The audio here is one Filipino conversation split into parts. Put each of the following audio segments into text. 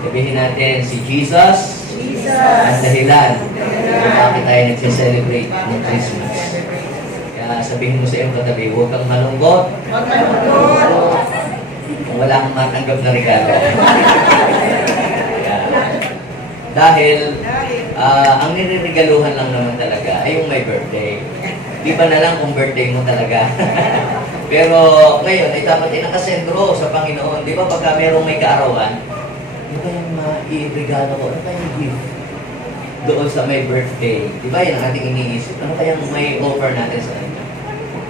Sabihin natin, si Jesus, ang dahilan kung bakit tayo nagsiselebrate ng Christmas. Kaya sabihin mo sa iyong katabi, huwag kang malungkot. Kung wala kang matanggap na regalo. Dahil, ang niriregaluhan lang naman talaga ay yung may birthday. Di ba na lang kung birthday mo talaga? Pero ngayon ay dapat ay nakasentro sa Panginoon. Di ba pagka merong may kaarawan, ano kayang i-regalo ko? Ano kayang gift doon sa may birthday? Di ba yan ang ating iniisip? Ano kayang may offer natin sa kanya?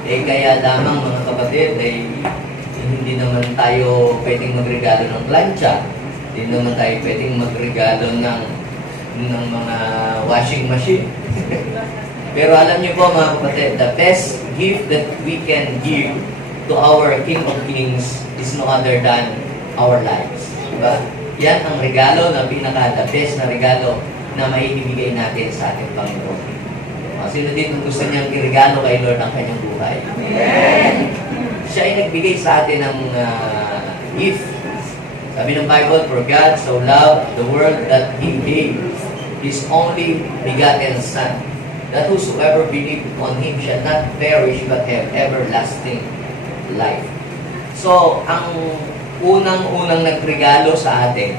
Eh kaya lamang mga kapatid, hindi naman tayo pwedeng magregalo ng plancha. Hindi naman tayo pwedeng magregalo ng mga washing machine. Pero alam niyo po mga kapatid, the best gift that we can give to our King of Kings is no other than our lives. Diba? Yan ang regalo na pinaka-the best na regalo na maibibigay natin sa ating Panginoon. Sino dito gusto niyang iregalo kay Lord ang kanyang buhay? Amen! Siya ay nagbigay sa atin ng gift. Sabi ng Bible, for God so loved the world that He gave His only begotten Son, that whosoever believeth on Him shall not perish but have everlasting life. So, ang unang-unang nagregalo sa atin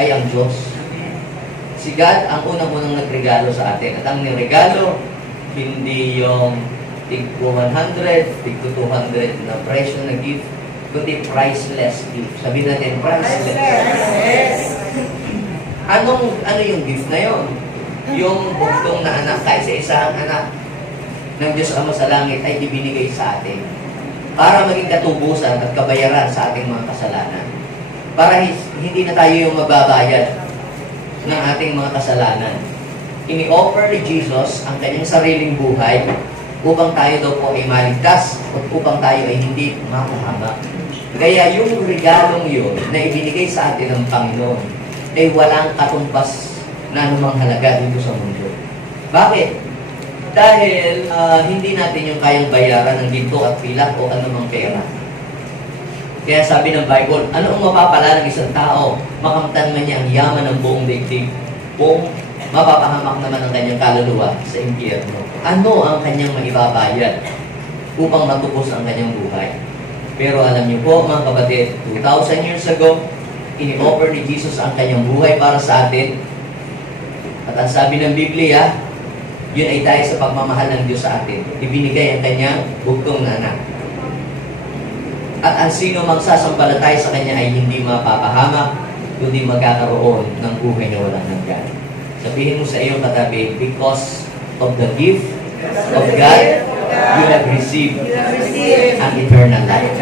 ay ang Diyos. Si God ang unang-unang nagregalo sa atin. At ang niregalo, hindi yung tig 100, tig 200 na presyo na gift, kundi priceless gift. Sabihin natin, priceless. Ano yung gift na yon? Yung buktong na anak, kahit sa isang anak ng Diyos Ama sa langit ay ibinigay sa atin para maging katubusan at kabayaran sa ating mga kasalanan. Para hindi na tayo yung mababayad ng ating mga kasalanan. Ini-offer ni Jesus ang kanyang sariling buhay upang tayo daw po ay maligtas at upang tayo ay hindi mapahamak. Kaya yung regalong yun na ibinigay sa atin ng Panginoon ay walang katumbas na anumang halaga dito sa mundo. Bakit? Dahil hindi natin yung kayang bayaran ng ginto at pilak o anumang pera. Kaya sabi ng Bible, ano ang mapapala ng isang tao? Makamtan man niya ang yaman ng buong daigdig kung mapapahamak naman ang kanyang kaluluwa sa impyerno. Ano ang kanyang maibabayad upang matupos ang kanyang buhay? Pero alam niyo po mga kapatid, 2,000 years ago, ini-offer ni Jesus ang kanyang buhay para sa atin. At ang sabi ng Biblia, yun ay dahil sa pagmamahal ng Diyos sa atin. Ibinigay ang kanyang bugtong na anak. At ang sino mang sasampalataya sa kanya ay hindi mapapahamak, kundi magkakaroon ng buhay na walang hanggan. Sabihin mo sa iyong katabi, because of the gift of God, you have received an eternal life.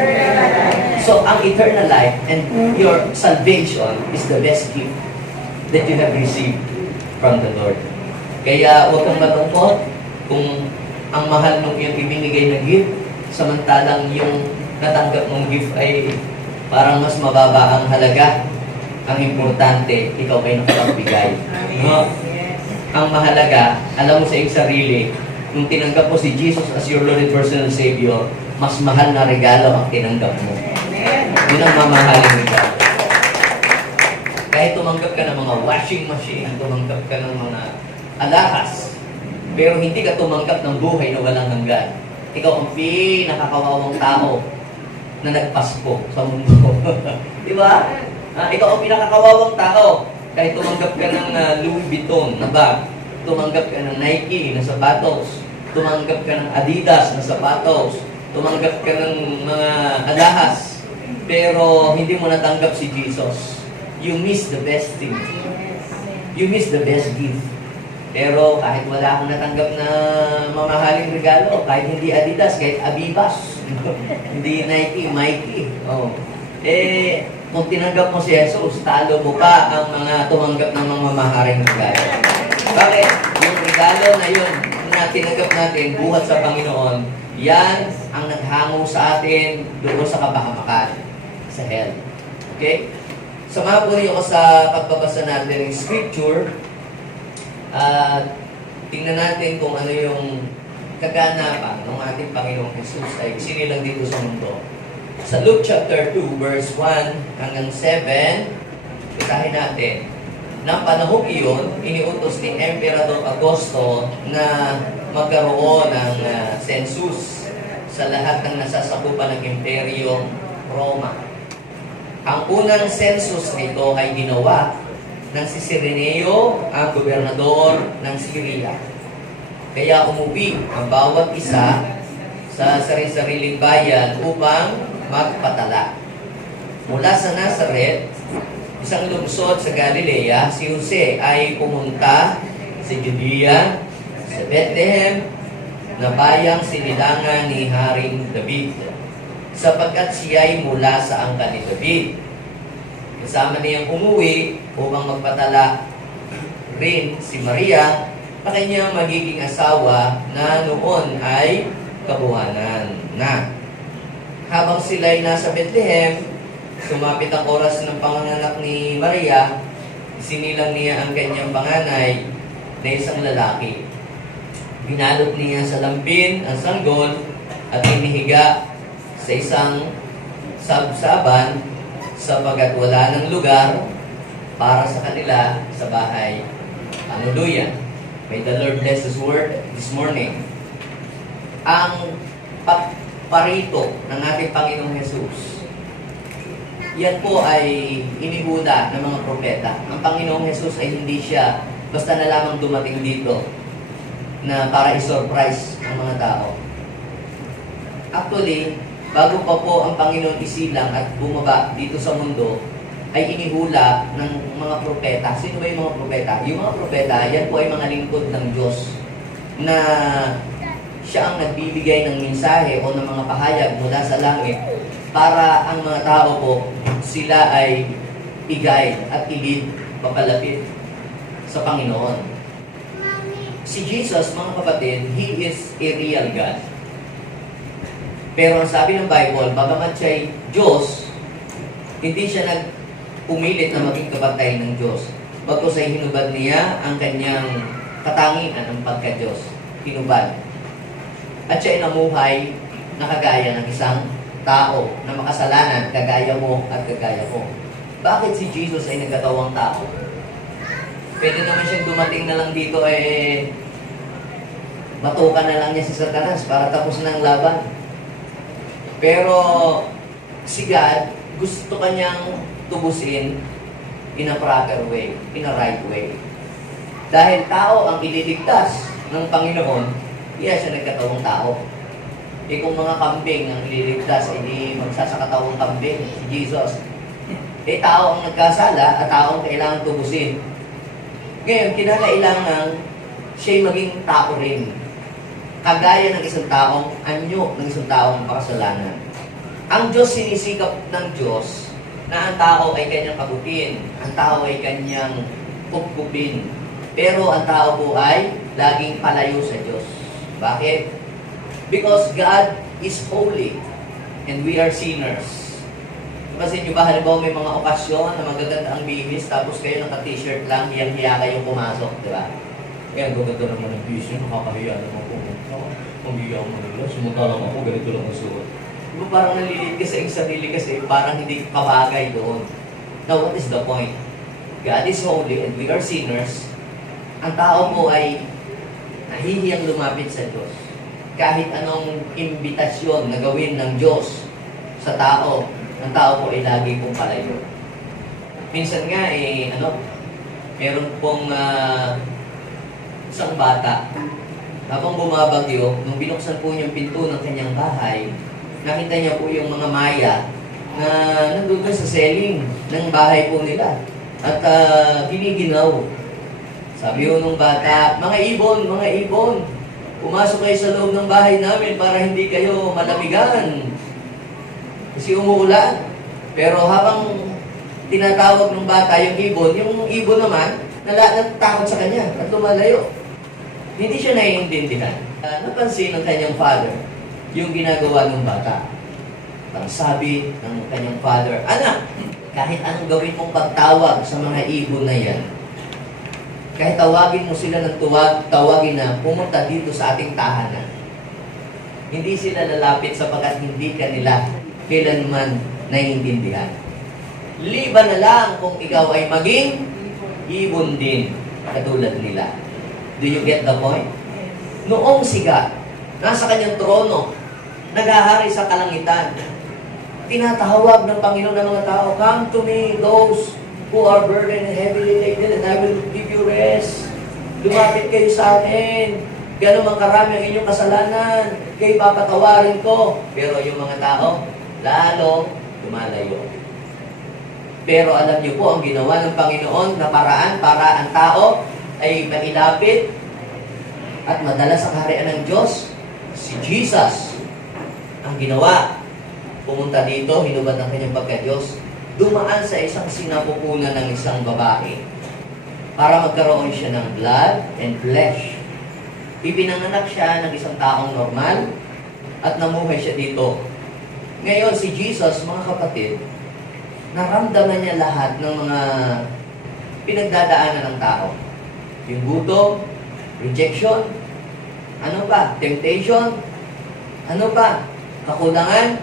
So, ang eternal life and your salvation is the best gift that you have received from the Lord. Kaya huwag kang malungkot kung ang mahal nung iyong ibinigay na gift, samantalang yung natanggap mong gift ay parang mas mababa ang halaga. Ang importante, ikaw ay nakapagbigay. No? Ang mahalaga, alam mo sa iyong sarili, nung tinanggap mo si Jesus as your Lord and personal Savior, mas mahal na regalo ang tinanggap mo. Yun ang mamahaling regalo. Kahit tumanggap ka ng mga washing machine, tumanggap ka ng mga alahas, pero hindi ka tumanggap ng buhay na walang hanggan. Ikaw ang pinakakawawang tao na nagpasko sa mundo. Di ba? Ikaw ang pinakakawawang tao. Kahit tumanggap ka ng Louis Vuitton na bag, tumanggap ka ng Nike na sapatos, tumanggap ka ng Adidas na sapatos, tumanggap ka ng mga alahas, pero hindi mo natanggap si Jesus. You miss the best thing. You miss the best gift. Pero kahit wala akong natanggap na mamahaling regalo, kahit hindi Adidas, kahit Abibas, hindi Nike, Mikey. Oh. Kung tinanggap mo si Jesus, talo mo pa ang mga tumanggap ng mga mamahaling regalo. Bakit? Yung regalo na yun na tinanggap natin, buhat sa Panginoon, yan ang naghango sa atin doon sa kapahamakan, sa hell. Okay? Samahan po niyo ako sa pagbabasa natin ng Scripture. Tingnan natin kung ano yung kaganapan ng ating Panginoong Jesus ay sinilang dito sa mundo. Sa Luke chapter 2, verse 1 hanggang 7, Basahin natin. Nang panahong iyon, iniutos ni Emperador Augusto na magkaroon ng census sa lahat ng nasasakupan ng Imperyong Roma. Ang unang census nito ay ginawa ng si Cirenio, ang gobernador ng Syria. Kaya umuwi ang bawat isa sa sarili-sariling bayan upang magpatala. Mula sa Nazaret, isang lungsod sa Galilea, si Jose ay pumunta sa Judea, sa Bethlehem, na bayang sinilangan ni Haring David, sapagkat siya ay mula sa angkan ni David. Kasama niyang umuwi upang magpatala rin si Maria na kanyang magiging asawa na noon ay kabuhanan na. Habang sila'y nasa Bethlehem, sumapit ang oras ng panganganak ni Maria, sinilang niya ang kanyang panganay na isang lalaki. Binalot niya sa lambin ang sanggol at inihiga sa isang sabsaban sapagat wala ng lugar para sa kanila sa bahay. Hallelujah. May the Lord bless His word this morning. Ang pagparito ng ating Panginoong Jesus, yan po ay inihula ng mga propeta. Ang Panginoong Jesus ay hindi siya basta na lamang dumating dito na para i-surprise ang mga tao. Actually, bago pa po ang Panginoon isilang at bumaba dito sa mundo, ay inihula ng mga propeta. Sino ba yung mga propeta? Yung mga propeta, yan po ay mga lingkod ng Diyos na siya ang nagbibigay ng mensahe o ng mga pahayag mula sa langit para ang mga tao po, sila ay igay at ilid papalapit sa Panginoon. Si Jesus, mga kapatid, He is a real God. Pero ang sabi ng Bible, bagamat siya'y Diyos, hindi siya nagpumilit na maging kapatay ng Diyos. Bagkus ay hinubad niya ang kanyang katangian ng pagka-Diyos. Hinubad. At siya'y namuhay na kagaya ng isang tao na makasalanan, kagaya mo at kagaya ko. Bakit si Jesus ay nagkatawang tao? Pwede naman siyang dumating na lang dito matukan na lang niya si Satanas para tapos na ang laban. Pero si God, gusto kanyang tubusin in a proper way, in a right way. Dahil tao ang ililigtas ng Panginoon, iya siya nagkatawang tao. Kung mga kambing ang ililigtas, hindi magsasakatawang kambing, si Jesus. Tao ang nagkasala at tao ang kailangan tubusin. Ngayon, kinakailangan siya'y maging tao rin. Kagaya ng isang taong anyo ng isang taong makasalanan. Ang Diyos, sinisikap ng Diyos na ang tao ay kanyang kabutin, ang tao ay kanyang kupkupin. Pero ang tao po ay laging palayo sa Diyos. Bakit? Because God is holy and we are sinners. Kasi nyo ba, halimbawa may mga okasyon na magaganda ang bihis, tapos kayo naka-t-shirt lang, hiyang-hiya kayong pumasok, di ba? Ngayon, gaganda naman ang bihis, nakakahiya naman po. Maghihiya ako nila, sumunta lang ako, ganito lang ang suot. Diba parang nalilit ka sa iyong sarili kasi parang hindi kabagay doon. Now, what is the point? God is holy and we are sinners. Ang tao po ay nahihiyang lumapit sa Diyos. Kahit anong imbitasyon na gawin ng Diyos sa tao, ang tao po ay lagi pong palayo. Minsan nga, meron pong isang bata, habang bumabagyo, nung binuksan po yung pinto ng kanyang bahay, nakita niya po yung mga maya na nandun sa selling ng bahay po nila. At giniginaw. Sabi ho nung bata, mga ibon, pumasok kayo sa loob ng bahay namin para hindi kayo malamigan. Kasi umuulan. Pero habang tinatawag ng bata yung ibon naman, natatakot sa kanya at lumalayo. Hindi siya naiintindihan. Napansin ng kanyang father yung ginagawa ng bata. Ang sabi ng kanyang father, anak, kahit anong gawin mong pagtawag sa mga ibon na yan, kahit tawagin mo sila ng tawagin na pumunta dito sa ating tahanan, hindi sila lalapit sapagkat hindi ka nila kailanman naiintindihan. Liban na lang kung ikaw ay maging ibon din, katulad nila. Do you get the point? Noong si God, nasa kanyang trono, naghahari sa kalangitan, tinatawag ng Panginoon ng mga tao, "Come to me, those who are burdened and heavily laden, and I will give you rest." Lumapit kayo sa akin. Gano'n man karami ang inyong kasalanan, kayo papatawarin ko. Pero yung mga tao, lalong lumalayo. Pero alam niyo po, ang ginawa ng Panginoon na paraan para ang tao ay mailapit at madala sa kaharian ng Diyos, si Jesus ang ginawa. Pumunta dito, hinubad ng kanyang pagka-Diyos, dumaan sa isang sinapupunan ng isang babae para magkaroon siya ng blood and flesh. Ipinanganak siya ng isang taong normal at namuhay siya dito. Ngayon, si Jesus, mga kapatid, naramdaman niya lahat ng mga pinagdadaanan ng tao. Yung gutom, rejection, ano pa, temptation, ano pa, kakulangan,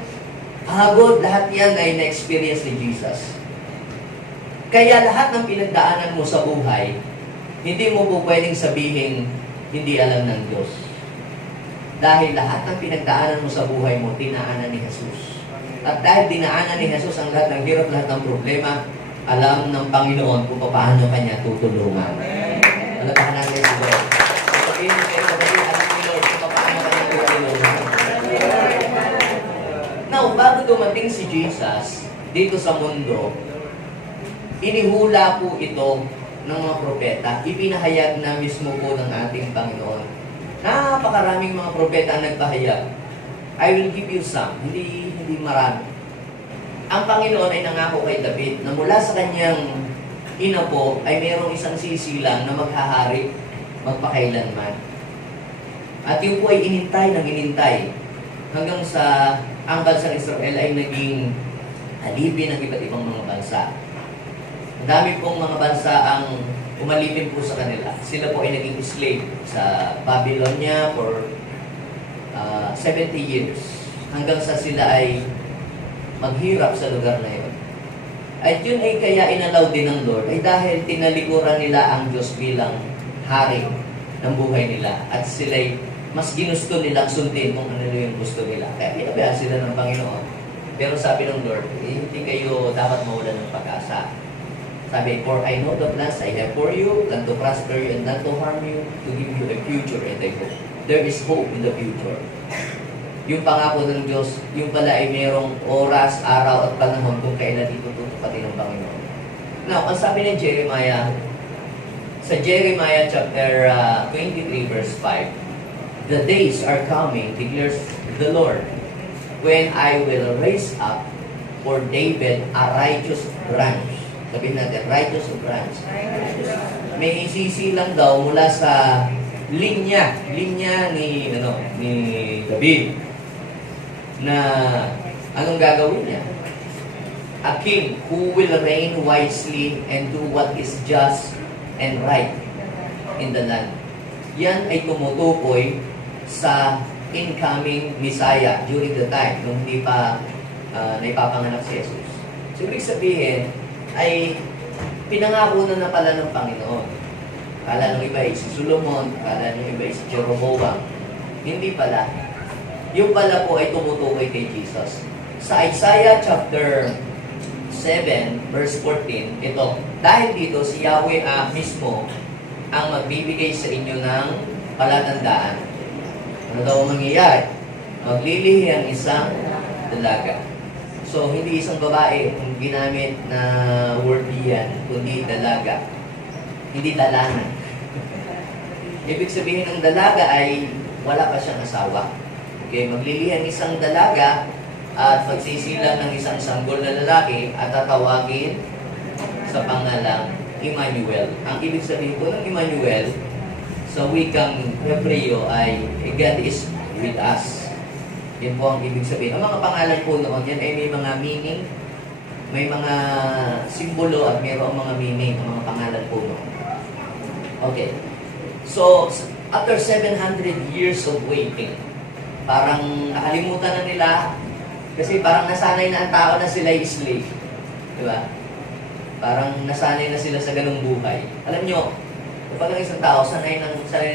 pagod, lahat yan ay na-experience ni Jesus. Kaya lahat ng pinagdaanan mo sa buhay, hindi mo po pwedeng sabihin, hindi alam ng Diyos. Dahil lahat ng pinagdaanan mo sa buhay mo, dinaanan ni Jesus. At dahil dinaanan ni Jesus ang lahat ng hirap, lahat ng problema, alam ng Panginoon kung paano kanya tutulungan. Malatahan natin si Lord. Sabihin mo kayo, alam ni Lord kung paano kanya tutulungan. Now, bago dumating si Jesus dito sa mundo, inihula po ito ng mga propeta, ipinahayag na mismo po ng ating Panginoon. Napakaraming mga propeta ang nagpahayag. I will give you some, hindi marami. Ang Panginoon ay nangako kay David na mula sa kanyang ina po ay mayroong isang sisilang na maghahari magpakailanman. At yun po ay inintay ng inintay hanggang sa ang bansang Israel ay naging alipin ng iba't ibang mga bansa. Ang dami pong mga bansa ang umalipin po sa kanila. Sila po ay naging slave sa Babylonia for 70 years. Hanggang sa sila ay maghirap sa lugar na yun. At yun ay kaya inalaw din ng Lord ay dahil tinalikuran nila ang Diyos bilang hari ng buhay nila. At sila'y mas ginusto nilang sundin kung ano yung gusto nila. Kaya pinabayaan sila ng Panginoon. Pero sabi ng Lord, hindi kayo dapat mawalan ng pag-asa. Sabi, "For I know the plans I have for you, not to prosper you and not to harm you, to give you a future and a hope." There is hope in the future. Yung pangako ng Diyos, yung pala ay mayroong oras, araw at panahon kung kailan ito tutupatin ng Panginoon. Now, ang sabi ng Jeremiah, sa Jeremiah chapter 23 verse 5, "The days are coming, declares the Lord, when I will raise up for David a righteous branch." Sabihin natin, righteous branch. May isisilang daw mula sa linya ni David na anong gagawin niya? A king who will reign wisely and do what is just and right in the land. Yan ay tumutukoy sa incoming Messiah during the time nung hindi pa naipapanganak si Jesus. So, ibig sabihin ay pinangako na pala ng Panginoon. Akala nung iba ay si Solomon, akala nung iba ay si Jeroboam. Hindi pala. Yung pala po ay tumutukoy kay Jesus. Sa Isaiah chapter 7, verse 14, ito, "Dahil dito si Yahweh mismo ang magbibigay sa inyo ng palatandaan." Ano daw ang mangyayari? Maglilihi ang isang dalaga. So, hindi isang babae ang ginamit na word yan, kundi dalaga. Hindi dalanan. Ibig sabihin ng dalaga ay wala pa siyang asawa. Okay, maglilihan isang dalaga at pagsisilang ng isang sanggol na lalaki at tatawagin sa pangalang Emmanuel. Ang ibig sabihin po ng Emmanuel sa wikang Hebreo ay God is with us. Yan po ang ibig sabihin. Ang mga pangalan po noon, yan ay may mga meaning, may mga simbolo at mayroong mga meaning, ang mga pangalan po noon. Okay. So, after 700 years of waiting, parang nakalimutan na nila kasi parang nasanay na ang tao na sila ay slave. Diba? Parang nasanay na sila sa ganung buhay. Alam nyo, kapag ang isang tao sanay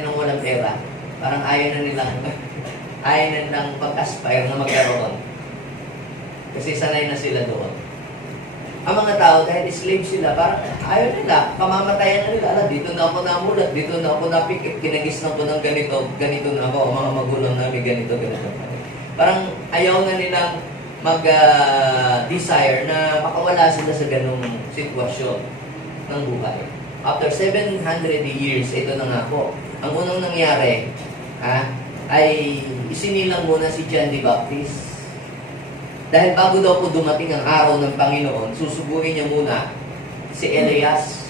ng walang pera, parang ayaw na nilang pag-aspire na magkaroon. Kasi sanay na sila doon. Ang mga tao, dahil slave sila, parang ayaw nila, kamamatayan na nila. Ala, dito na ako namulat, dito na ako napikit, kinagis na ko ng ganito na ako, ang mga magulang namin ganito. Parang ayaw na nilang mag-desire na makawala sila sa ganung sitwasyon ng buhay. After 700 years, ito na nga po. Ang unang nangyari, ay isinilang muna si John the Baptist. Dahil bago daw po dumating ang araw ng Panginoon, susugurin niya muna si Elias,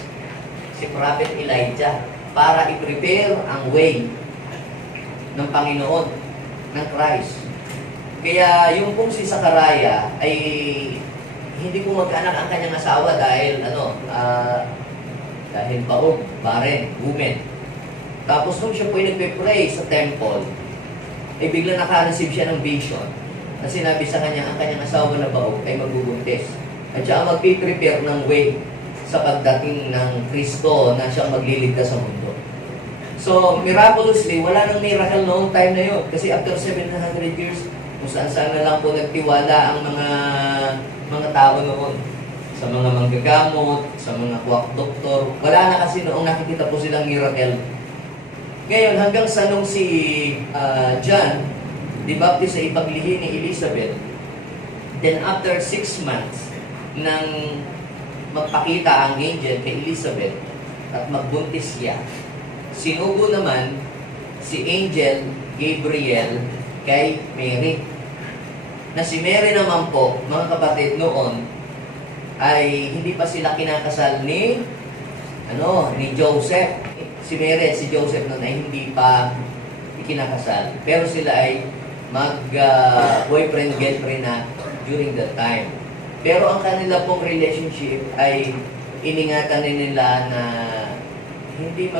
si Prophet Elijah, para i-prepare ang way ng Panginoon, ng Christ. Kaya yung pong si Sakaraya ay hindi po magkaanak ang kanyang asawa dahil dahil baog, barren, woman. Tapos nung siya po ay nagpe-pray sa temple, ay bigla naka-receive siya ng vision na sinabi sa kanya ang kanyang asawa na baog ay magbubuntis. At siya ang magpiprepare ng way sa pagdating ng Kristo na siyang magliligtas sa mundo. So, miraculously, wala nang miracle noong time na yun. Kasi after 700 years, kung saan na lang po nagtiwala ang mga tao noon. Sa mga manggagamot, sa mga quack doctor. Wala na kasi noong nakikita po silang miracle. Ngayon, hanggang sa nung si John the Baptist ay ipaglihi ni Elizabeth, then after 6 months nang magpakita ang angel kay Elizabeth at magbuntis siya, sinugo naman si Angel Gabriel kay Mary. Na si Mary naman po, mga kapatid, noon ay hindi pa sila kinakasal ni Joseph. Si Mary at si Joseph noon ay hindi pa ikinakasal. Pero sila ay boyfriend-girlfriend na during that time. Pero ang kanila pong relationship ay iningatan nila na hindi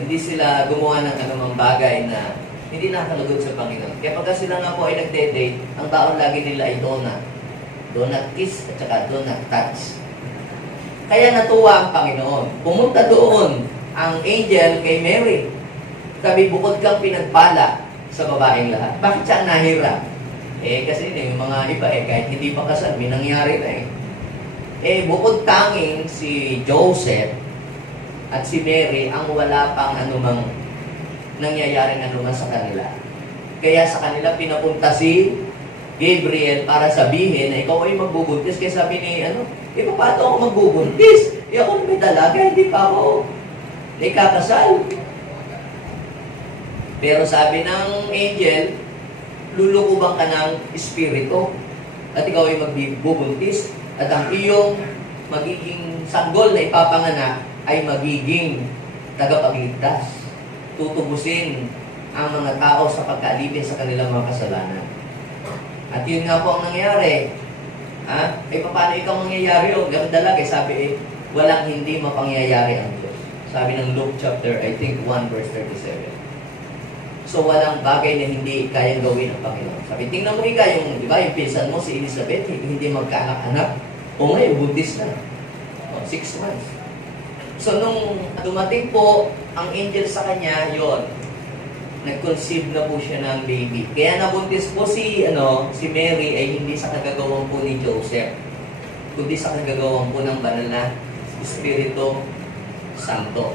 hindi sila gumawa ng anumang bagay na hindi nakalugod sa Panginoon. Kaya pagka sila nga po ay nagde-date, ang taon lagi nila ay donut. Donut kiss at saka donut touch. Kaya natuwa ang Panginoon. Pumunta doon ang angel kay Mary. Sabi, bukod kang pinagpala sa babaeng lahat. Bakit siya nahirap? Kasi yung mga iba kahit hindi pa kasal, may nangyari na bukod tanging si Joseph at si Mary ang wala pang anumang nangyayaring anuman sa kanila. Kaya sa kanila pinapunta si Gabriel para sabihin na ikaw ay magbubuntis. Kaya sabi ni paano ako magbubuntis? Ako may dalaga, hindi pa ako ikakasal. Pero sabi ng angel, lulukuban ka ng espiritu at ikaw ay magbubuntis at ang iyong magiging sanggol na ipapanganak ay magiging tagapagligtas. Tutubusin ang mga tao sa pagkaalipin sa kanilang mga kasalanan. At yun nga po ang nangyari. Paano ikaw mangyayari yun? Ganun dalaga, sabi walang hindi mapangyayari ang Diyos. Sabi ng Luke chapter, I think 1 verse 37. So walang bagay na hindi kayang gawin ng Panginoon. Sabi, tingnan mo yung pinsan mo, si Elizabeth, hindi magkaanak-anak. O ngayon, buntis na. 6 months. So nung dumating po ang angel sa kanya, nag-conceive na po siya ng baby. Kaya nabuntis po si Mary ay hindi sa kagagawan po ni Joseph, kundi sa kagagawan po ng banal na Espiritu Santo.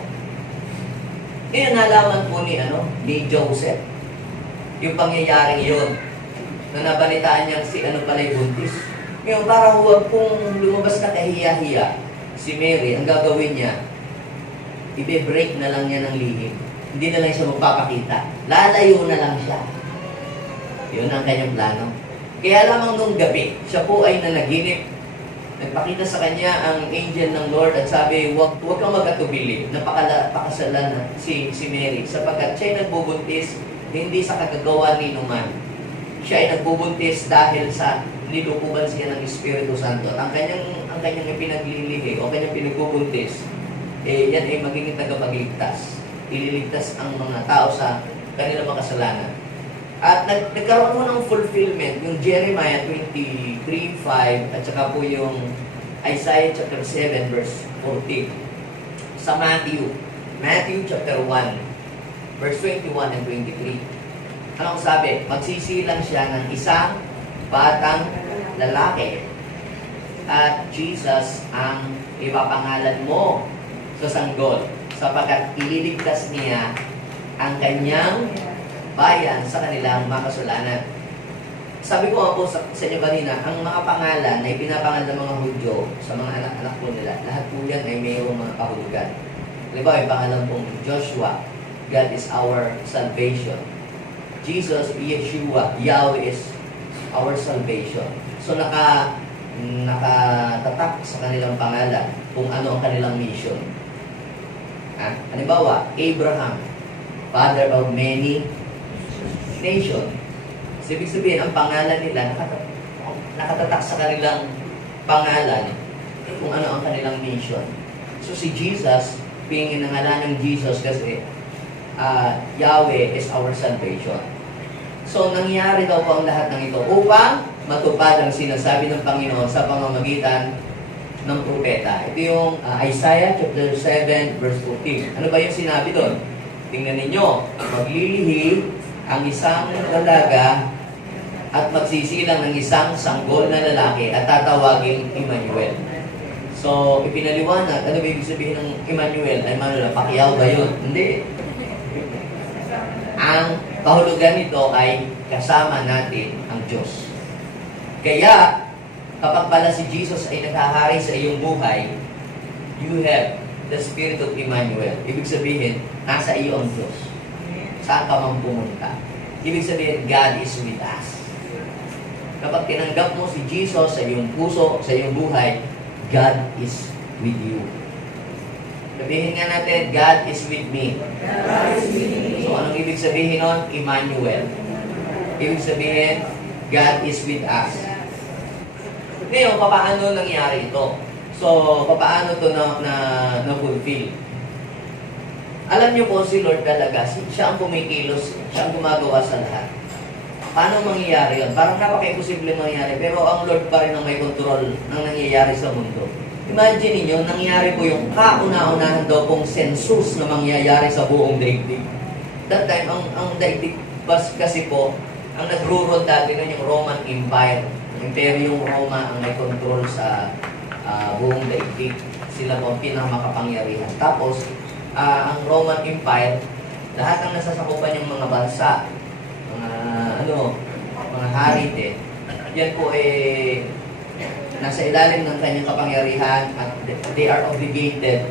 Kaya nalaman po ni Joseph yung pangyayaring yun na nabalitaan niyang si pala'y buntis. Ngayon, para huwag pong lumabas na kahiya-hiya si Mary, ang gagawin niya, ibe-break na lang niya ng lihim. Hindi na lang siya magpapakita. Lalayo na lang siya. Yun ang kanyang plano. Kaya lamang nung gabi, siya po ay nanaginip. Nagpakita sa kanya ang angel ng Lord at sabi, huwag kang mag-atubili. Napakasalan na si Mary. Sapagkat siya ay nagbubuntis, hindi sa kagagawa ni Numan. Siya ay nagbubuntis dahil sa nilukuban siya ng Espiritu Santo. Ang kanyang pinaglilihi o kanyang pinagbubuntis, yan ay magiging tagapagligtas. Ililigtas ang mga tao sa kanilang mga kasalanan. At nagkaroon mo ng fulfillment, yung Jeremiah 23:5 at saka po yung Isaiah chapter 7 verse 14. Sa Matthew chapter 1 verse 21 and 23. Anong sabi? Magsisilang siya ng isang batang lalaki at Jesus ang ipapangalan mo sa sanggol sapagkat ililigtas niya ang kanyang bayan sa kanilang mga kasalanan. Sabi ko nga po sa inyo kanina, ang mga pangalan na ipinapangalan ng mga Hudyo sa mga anak-anak po nila, lahat po yan ay mayroong mga kahulugan. Halimbawa, yung pangalan pong Joshua, God is our salvation. Jesus, Yeshua, Yahweh is our salvation. So nakatatak sa kanilang pangalan kung ano ang kanilang mission. Halimbawa, Abraham, father of many nations. Ibig sabihin, ang pangalan nila nakatatak sa kanilang pangalan kung ano ang kanilang mission. So si Jesus, pinangalan ng Jesus kasi Yahweh is our salvation. So nangyari daw po ang lahat ng ito upang matupad ang sinasabi ng Panginoon sa pamamagitan ng propeta. Ito yung Isaiah chapter 7 verse 14. Ano ba yung sinabi doon? Tingnan ninyo, maglilihi ang isang dalaga at magsisilang ng isang sanggol na lalaki at tatawagin Emmanuel. So, ipinaliwanag, ano ba ibig sabihin ng Emmanuel? Ay, Pacquiao ba yun? Hindi. Ang kahulugan nito ay kasama natin ang Diyos. Kaya, kapag pala si Jesus ay nakahari sa iyong buhay, you have the Spirit of Emmanuel. Ibig sabihin, nasa iyo ang Diyos. Saan ka man pumunta. Ibig sabihin, God is with us. Kapag tinanggap mo si Jesus sa iyong puso, sa iyong buhay, God is with you. Sabihin nga natin, God is with me. So, anong ibig sabihin nun? Emmanuel. Ibig sabihin, God is with us. Ngayon, paano nangyari ito? So, paano ito na-fulfill? Alam niyo po, si Lord talaga, siya ang kumikilos, siya ang gumagawa sa lahat. Paano mangyayari yun? Parang napaka-imposible mangyayari, pero ang Lord pa rin ang may control ng nangyayari sa mundo. Imagine niyo, nangyari po yung kauna-unahan daw pong census na mangyayari sa buong daigdig. That time, ang daigdig kasi po, ang nag-rule dati nun yung Roman Empire. Imperyong Roma ang may control sa buong daigdig. Sila po ang pinakamakapangyarihan. Tapos, ang Roman Empire, lahat ng nasasakupan yung mga bansa, mga hari din, yan po nasa ilalim ng kanyang kapangyarihan at they are obligated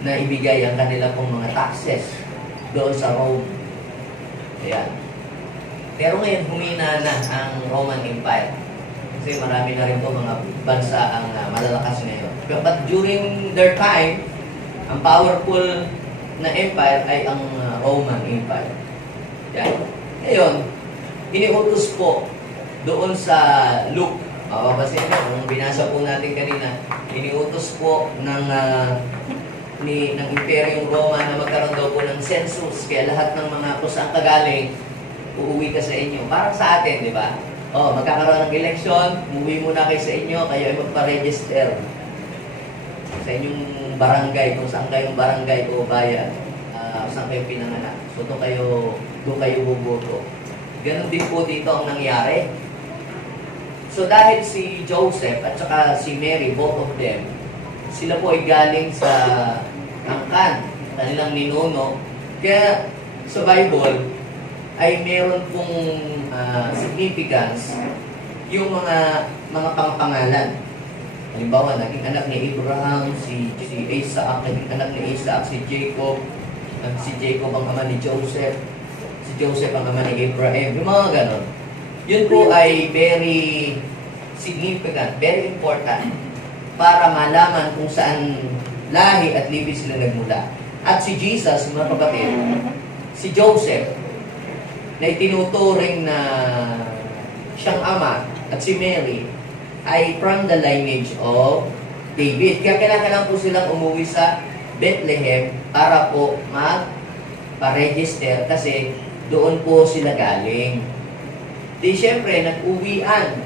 na ibigay ang kanila pong mga taxes doon sa Rome. Ayan. Pero ngayon, humina na ang Roman Empire. Kasi marami na rin po mga bansa ang malalakas ngayon. But during their time, ang powerful na empire ay ang Roman Empire. Yan. Ngayon, iniutos po doon sa Luke. Mapapasin mo, kung binasa po natin kanina, iniutos po ng Imperyong Roma na magkaroon daw po ng census. Kaya lahat ng mga kung saan kagaling, uuwi ka sa inyo. Parang sa atin, di ba? Magkakaroon ng eleksyon, umuwi muna kayo sa inyo, kayo ay magpa-register sa inyong barangay, kung saan kayong barangay o bayan, saan kayo pinanganak. So, doon kayo buboto. Ganon din po dito ang nangyari. So, dahil si Joseph at saka si Mary, both of them, sila po ay galing sa angkan, kanilang ninuno. Kaya sa Bible, ay meron pong significance yung mga pangalan. Halimbawa, naging anak ni Abraham, si Isaac, naging anak ni Isaac, si Jacob ang ama ni Joseph, si Joseph ang ama ni Abraham, yung mga ganon. Yun po ay very significant, very important para malaman kung saan lahi at libi sila nagmula. At si Jesus, mga kapatid, si Joseph, na itinuturing na siyang ama, at si Mary, ay from the lineage of David. Kaya kailangan po silang umuwi sa Bethlehem para po magpa-register kasi doon po sila galing. Di syempre, nag-uwian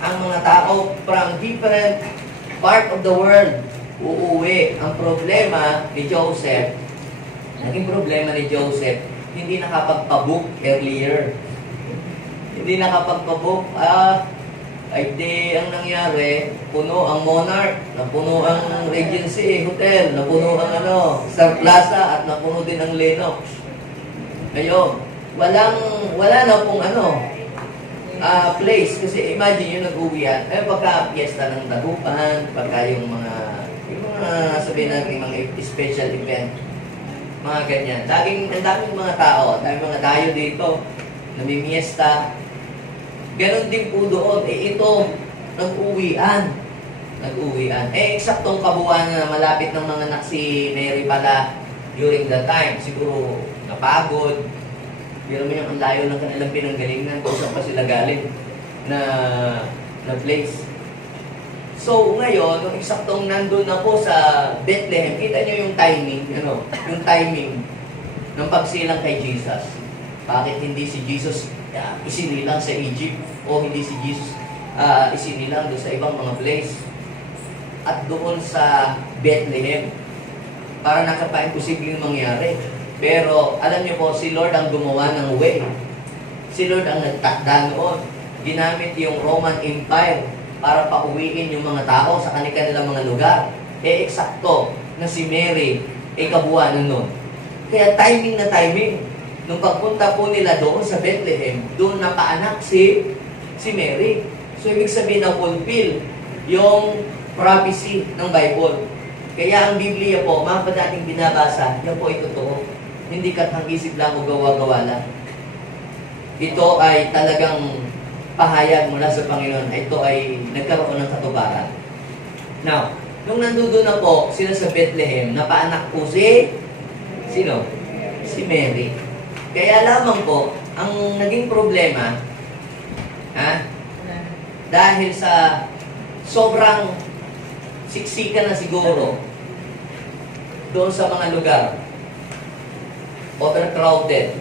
ang mga tao from different part of the world, uuwi. Ang problema ni Joseph, naging problema ni Joseph, hindi nakapagpabook earlier. Hindi nakapagpabook. Ay di, ang nangyari, puno ang Monarch, napuno ang Regency Hotel, napuno ang Star Plaza, at napuno din ang Lenox. Ngayon, wala na pong place. Kasi imagine yung nag-uwian, pagka piyesta ng dagupan, pagka yung mga sabihin natin, mga special event, mga ganyan. Ang daming mga tao, daming mga tayo dito, namimiesta. Ganon din po doon. Ito, nag-uwian. Eksaktong kabuuan na malapit ng mga anak si Mary pala during that time. Siguro napagod. Pero may ang layo ng kanilang pinanggalingan kung saan pa sila galing na place. So, ngayon, nung eksaktong nandun na po sa Bethlehem, kita nyo yung timing, yung timing ng pagsilang kay Jesus. Bakit hindi si Jesus isinilang sa Egypt o hindi si Jesus isinilang doon sa ibang mga place at doon sa Bethlehem para nakapa-imposibleng mangyari. Pero alam niyo po, si Lord ang gumawa ng way. Si Lord ang nagtakda noon. Ginamit yung Roman Empire para pauwiin yung mga tao sa kanilang mga lugar. Eksakto na si Mary kabuuan nun. Kaya timing na timing. Nung pagpunta po nila doon sa Bethlehem, doon napaanak si Mary. So, ibig sabihin na fulfill yung prophecy ng Bible. Kaya ang Biblia po, mga pa dating binabasa, yan po ay totoo. Hindi katang-isip lang o gawa-gawa lang. Ito ay talagang pahayag mula sa Panginoon. Ito ay nagkaroon ng katuparan. Now, nung nandoon na po sila sa Bethlehem, napaanak po sino? Si Mary. Kaya lamang po, ang naging problema, dahil sa sobrang siksikan na siguro, doon sa mga lugar, overcrowded,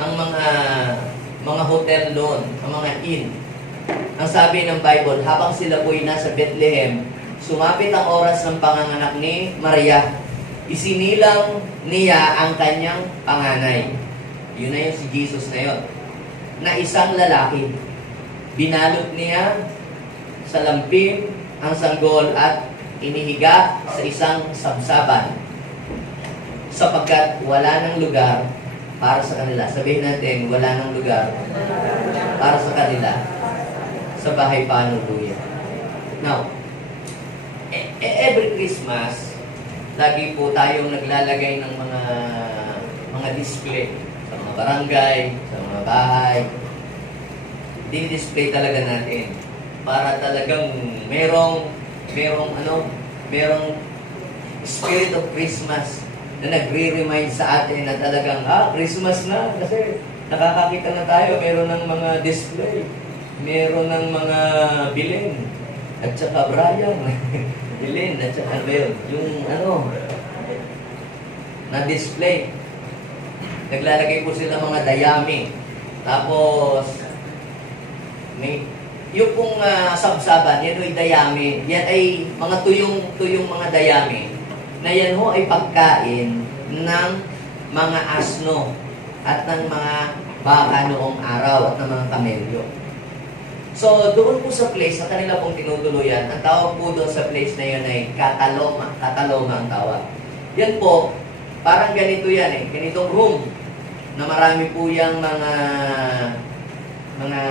ang mga hotel doon, ang mga inn. Ang sabi ng Bible, habang sila po'y nasa Bethlehem, sumapit ang oras ng panganganak ni Maria. Isinilang niya ang kanyang panganay. Yun na yun si Jesus na yun. Na isang lalaki. Binalot niya sa lampin ang sanggol at inihiga sa isang sabsaban. Sapagkat wala ng lugar para sa kanila. Sabihin natin, wala ng lugar para sa kanila sa bahay panuluya. Now, every Christmas, lagi po tayong naglalagay ng mga display sa mga barangay, sa mga bahay. Di-display talaga natin para talagang merong spirit of Christmas na nagre-remind sa atin na talagang, Christmas na kasi nakakakita na tayo, meron ng mga display, meron ng mga bilin, at saka Brian, bilin, at saka yung na display. Naglalagay po sila mga dayami. Tapos, yung pong sabsaban, yan ay dayami. Yan ay mga tuyong mga dayami. Na yan ho ay pagkain ng mga asno at ng mga baka noong araw at ng mga kamelyo. So, doon po sa place na kanila pong tinutuluyan, ang tawag po doon sa place na yun ay kataloma. Kataloma ang tawag. Yan po, parang ganito yan ganitong room na marami po yung mga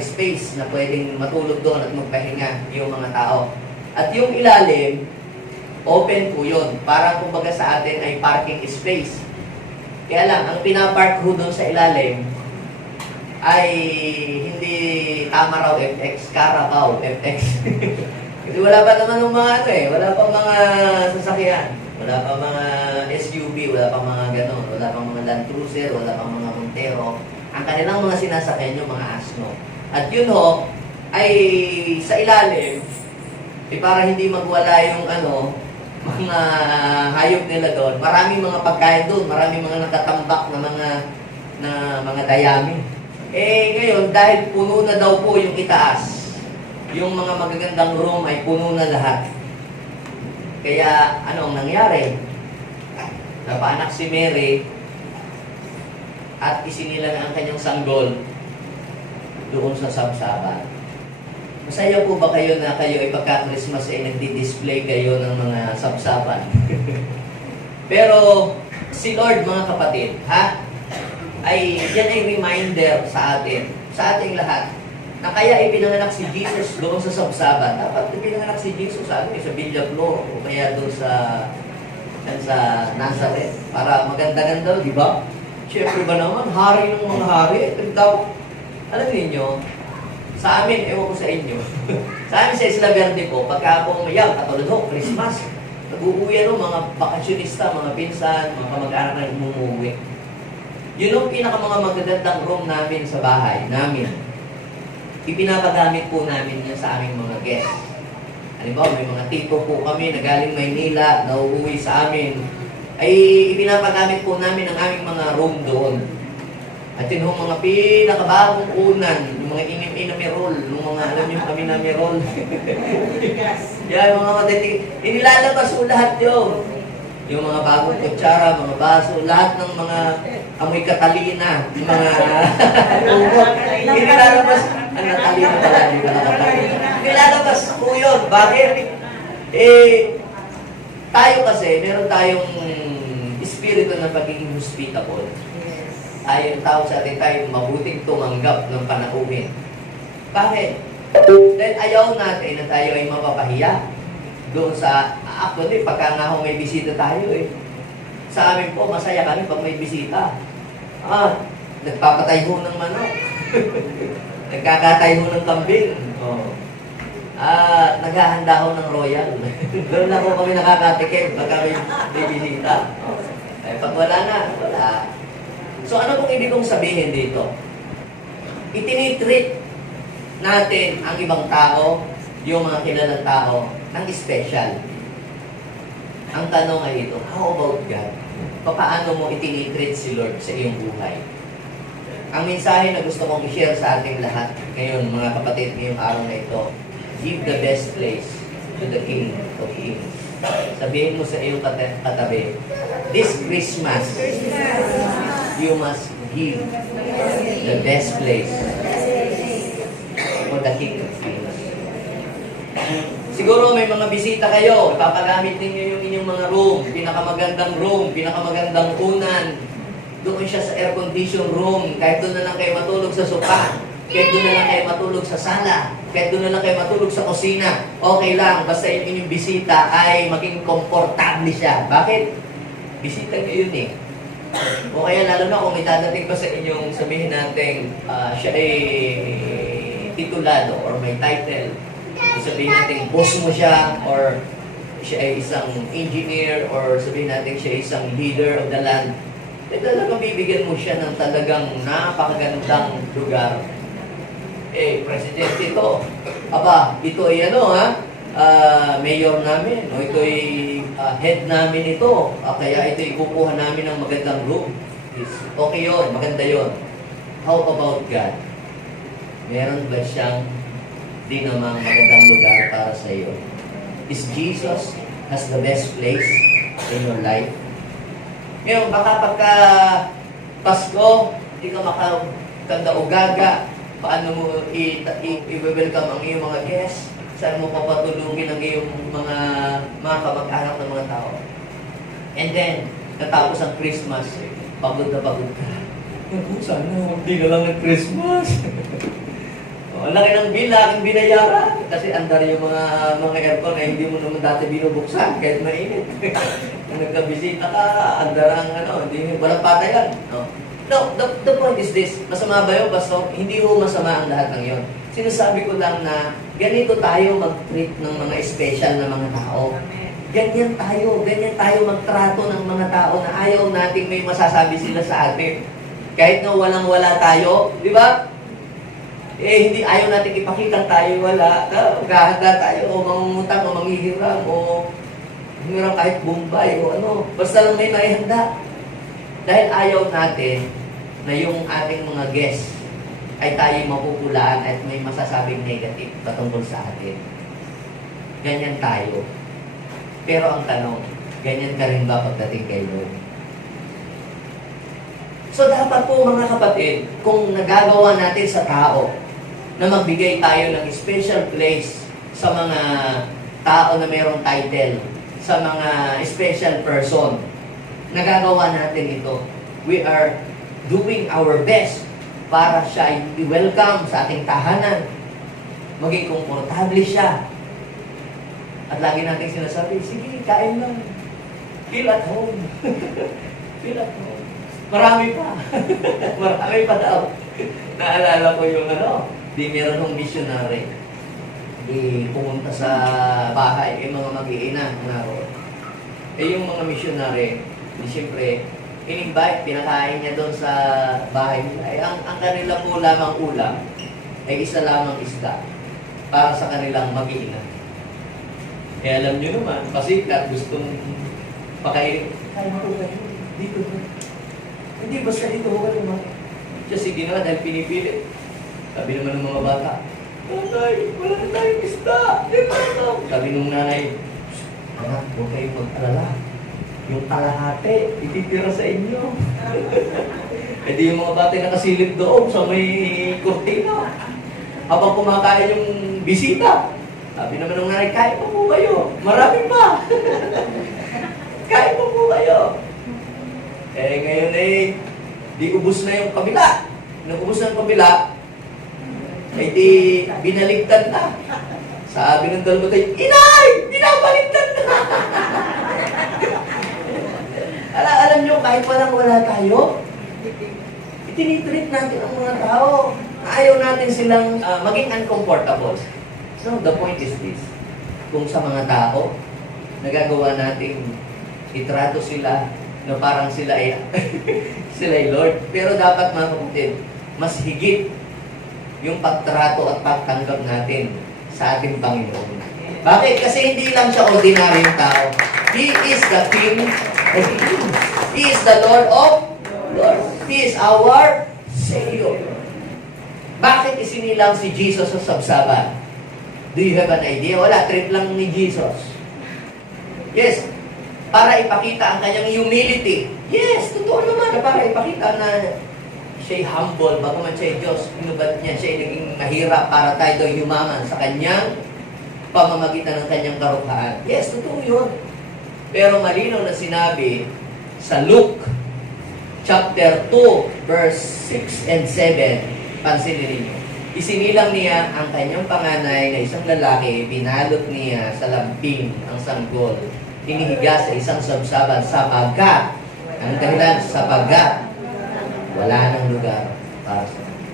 space na pwedeng matulog doon at magpahinga yung mga tao. At yung ilalim, open po yun. Para kumbaga sa atin ay parking space. Kaya lang, ang pinapark ho doon sa ilalim ay hindi tama raw FX, Carabao FX. Kasi wala pa naman ng mga wala pa mga sasakyan. Wala pa mga SUV, wala pa mga ganon, wala pa mga Land Cruiser, wala pa mga Montero. Ang kanilang mga sinasakyan yung mga asno. At yun ho, ay sa ilalim, para hindi magwala yung mga hayop nila doon. Maraming mga pagkain doon, maraming mga nakatambak na mga dayami. Ngayon, dahil puno na daw po yung itaas, yung mga magagandang room ay puno na lahat. Kaya, ano ang nangyari? Napaanak si Mary at isinila na ang kanyang sanggol doon sa sabsaban. Masaya po ba kayo na kayo ay pagka-Christmas ay nagdi-display kayo ng mga sabsaban? Pero si Lord, mga kapatid, yan ay reminder sa ating lahat, na kaya ipinanganak si Jesus doon sa sabsaban. Dapat ipinanganak si Jesus sa Villaflor o kaya doon sa Nazareth para maganda-ganda, di ba? Siyempre ba naman, hari ng mga hari. Ito daw, alam niyo, sa amin, ewan ko sa inyo, sa amin sa Isla Verde po, pagka po mayaw, katulad ho, Christmas, nag-uuwi mga bakasyonista, mga pinsan, mga kamag-anak na umuwi. Yun ang mga magagandang room namin sa bahay namin. Ipinapagamit po namin yan sa aming mga guests. Halimbawa, may mga tito po kami na galing Maynila, na uuwi sa amin, ay ipinapagamit po namin ang aming mga room doon. At yun mga pinakabagong unan, yung mga inamirol, yung mga alam niyo kami namirol. Yan, mga matitig. Inilalabas po lahat yun. Yung mga bagong kutsara, mga baso, lahat ng mga amoy katalina, yung mga inilalabas, ang natalina pala, yung mga katalina. Inilalabas po yun. Bakit? Tayo kasi, meron tayong espiritu ng pagiging hospitable. Tayo tao sa atin tayo mabuting tumanggap ng panauhin. Bakit? Dahil ayaw natin na tayo ay mapapahiya doon sa, actually, pagka nga may bisita tayo Sa amin po, masaya kami pag may bisita. Nagpapatay ho ng manok. Nagkakatay ho ng kambing. Naghahanda ho ng royal. Doon na po kami nakakatikim pagka may bisita. Pag wala na, wala. So ano kung ibig kong sabihin dito? Itinitreat natin ang ibang tao, yung mga kilalang tao, ng special. Ang tanong ay ito, how about God? Paano mo itinitreat si Lord sa iyong buhay? Ang mensahe na gusto kong i-share sa ating lahat ngayon, mga kapatid, ngayong araw na ito, give the best place to the King of Kings. Sabihin mo sa iyong katabi, this Christmas, you must give the best place for the King of Kings. Siguro may mga bisita kayo, ipapagamit ninyo yung inyong mga room, pinakamagandang unan. Doon siya sa air condition room, kahit doon na lang kayo matulog sa sofa, kahit doon na lang kayo matulog sa sala, kahit doon na lang kayo matulog sa kusina, okay lang, basta yung inyong bisita ay maging komportable siya. Bakit? Bisita niyo yun O kaya lalo na kung itadating pa sa inyong sabihin natin siya ay titulado or may title, sabihin natin boss mo siya or siya ay isang engineer or sabihin natin siya ay isang leader of the land, talagang bibigyan mo siya ng talagang napakagandang lugar. President ito, ito ay mayor namin, o ito ay head namin ito, kaya ito ikukuha namin ng magandang room. Okay yun, maganda yun. How about God? Meron ba siyang di namang magandang lugar para sa iyo? Is Jesus has the best place in your life? Ngayon, baka pagka Pasko, hindi ka makakanda o gaga, paano mo i-welcome ang iyong mga guests? Saan mo papatulugin ang iyong mga kamag-anak ng mga tao? And then, natapos ang Christmas, pagod na pagod ka. Sana, hindi na lang ng Christmas. Ang laki ng bill, aking binayaran. Kasi andar yung mga aircon na hindi mo naman dati binubuksan kahit mainit. Kung nagkabisita ka, andar ang walang patayan. No, the point is this, masama ba yun? Basta hindi mo masama ang lahat ng yun. Sinasabi ko lang na ganito tayo mag-treat ng mga special na mga tao. Ganyan tayo magtrato ng mga tao na ayaw nating may masasabi sila sa atin. Kahit na walang-wala tayo, di ba? Hindi ayaw natin ipakita tayo wala. Maghahanda tayo o mangungutang o manghihiram o humiram kahit Bombay o ano. Basta lang may maihanda. Dahil ayaw natin na yung ating mga guests ay tayo mapupulaan at may masasabing negative patungkol sa atin. Ganyan tayo. Pero ang tanong, ganyan ka rin ba pagdating kay Lord? So dapat po mga kapatid, kung nagagawa natin sa tao na magbigay tayo ng special place sa mga tao na mayroong title, sa mga special person, nagagawa natin ito. We are doing our best para siya ay i-welcome sa ating tahanan. Maging komportable siya. At lagi natin sinasabi, sige, kain lang. Feel at home. Feel at home. Marami pa. Marami pa daw. Naalala ko yung di meron ng missionary. Di pumunta sa bahay, yung mga mag-iina, yung mga missionary, di siyempre, in-invite, pinakain niya doon sa bahay nila. Ang kanila po lamang ulam ay isa lamang isda para sa kanilang mag-iina. Kaya alam nyo naman, pasikat, gustong pakainin. Kaya po kayo, dito po. Hindi, basta dito ko kayo. Siya sige nga dahil pinipilit. Sabi naman ng mga bata, Nanay, wala na tayong isda. Sabi nung nanay, anak, huwag kayong mag-alala. Yung kalahati, ititira sa inyo. E di yung mga bata nakasilip doon sa may kurtina. Habang kumakain yung bisita. Sabi naman ng nanay, kain pa po kayo. Marami pa. Kain pa po kayo. Eh ngayon di ubus na yung kabila. Nung ubus na yung kabila, di binaligtad na. Sabi ng dalawa tayo, Inay! Binabaligtad na! Alam nyo, kahit wala tayo, itinitreat natin ang mga tao. Ayaw natin silang maging uncomfortable. So, the point is this. Kung sa mga tao, nagagawa natin itrato sila na parang sila ay sila ay Lord. Pero dapat mga kapatid, mas higit yung pagtrato at pagtanggap natin sa ating Panginoon. Bakit? Kasi hindi lang siya ordinaryong tao. He is the King of Kings. He is the Lord of Lords. He is our Savior. Bakit isinilang si Jesus sa sabsaban? Do you have an idea? Wala, trip lang ni Jesus. Yes, para ipakita ang kanyang humility. Yes, totoo naman na para ipakita na siya'y humble, bagaman siya'y Diyos, inubat niya, siya'y naging mahirap para tayo do'y yumaman sa kanyang pamamagitan ng kanyang karupaan. Yes, totoo yun. Pero malinaw na sinabi sa Luke chapter 2, verse 6 and 7, pansinin ninyo. Isinilang niya ang kanyang panganay na isang lalaki, binalot niya sa lamping ang sanggol, hinihiga sa isang sabsaban sapagkat, ang dahilan sapagkat, wala nang lugar para sa kanya.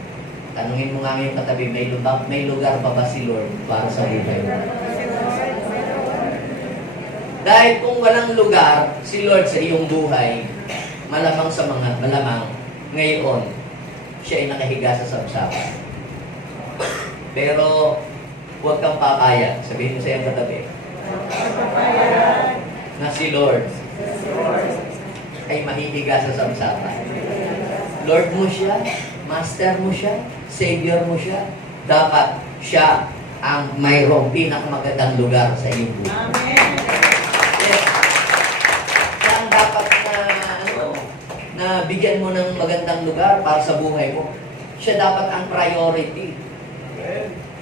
Tanungin mo nga yung katabi, may lugar pa ba si Lord para sa buhay mo? Dahil kung walang lugar si Lord sa iyong buhay, malamang ngayon, siya ay nakahiga sa sabsaban. Pero, huwag kang papayag. Sabihin mo sa iyong katabi. Na si Lord ay mahihiga sa sabsaban. Lord mo siya, Master mo siya, Savior mo siya, dapat siya ang mayroong pinakamagandang lugar sa iyong buhay. Amen. Yes. Siya ang dapat na bigyan mo ng magandang lugar para sa buhay mo. Siya dapat ang priority.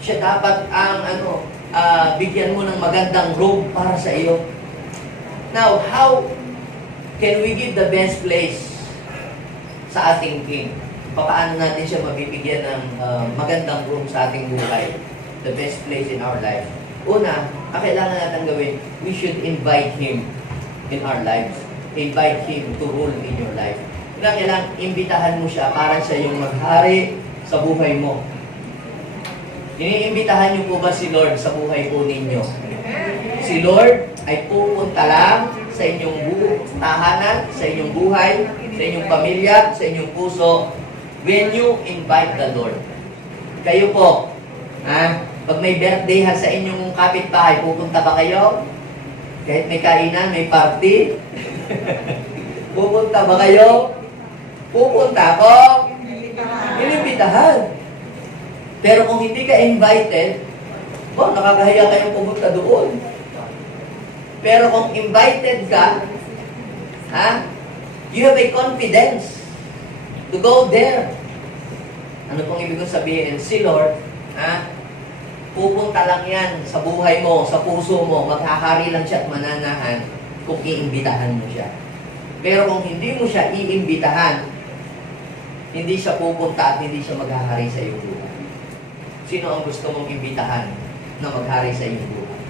Siya dapat ang bigyan mo ng magandang room para sa iyo. Now, how can we give the best place sa ating King? Paano natin siya mabibigyan ng magandang room sa ating buhay? The best place in our life. Una, ang kailangan natin gawin, we should invite Him in our lives. Invite Him to rule in your life. Kailangan imbitahan mo siya para siya yung maghari sa buhay mo. Iniimbitahan niyo po ba si Lord sa buhay po ninyo? Si Lord ay pupunta lang sa inyong tahanan, sa inyong buhay, sa inyong pamilya, sa inyong puso, when you invite the Lord. Kayo po, pag may birthday sa inyong kapitbahay, pupunta ba kayo? Kahit may kainan, may party? Pupunta ba kayo? Pupunta ko? Inimbitahan. Pero kung hindi ka invited, nakakahiya kayong pumunta doon. Pero kung invited ka, you have a confidence to go there. Ano pong ibig kong sabihin? Si Lord, pupunta lang yan sa buhay mo, sa puso mo, maghahari lang siya at mananahan kung iimbitahan mo siya. Pero kung hindi mo siya iimbitahan, hindi siya pupunta at hindi siya maghahari sa iyong buhay. Sino ang gusto mong imbitahan na maghari sa iyong buhay?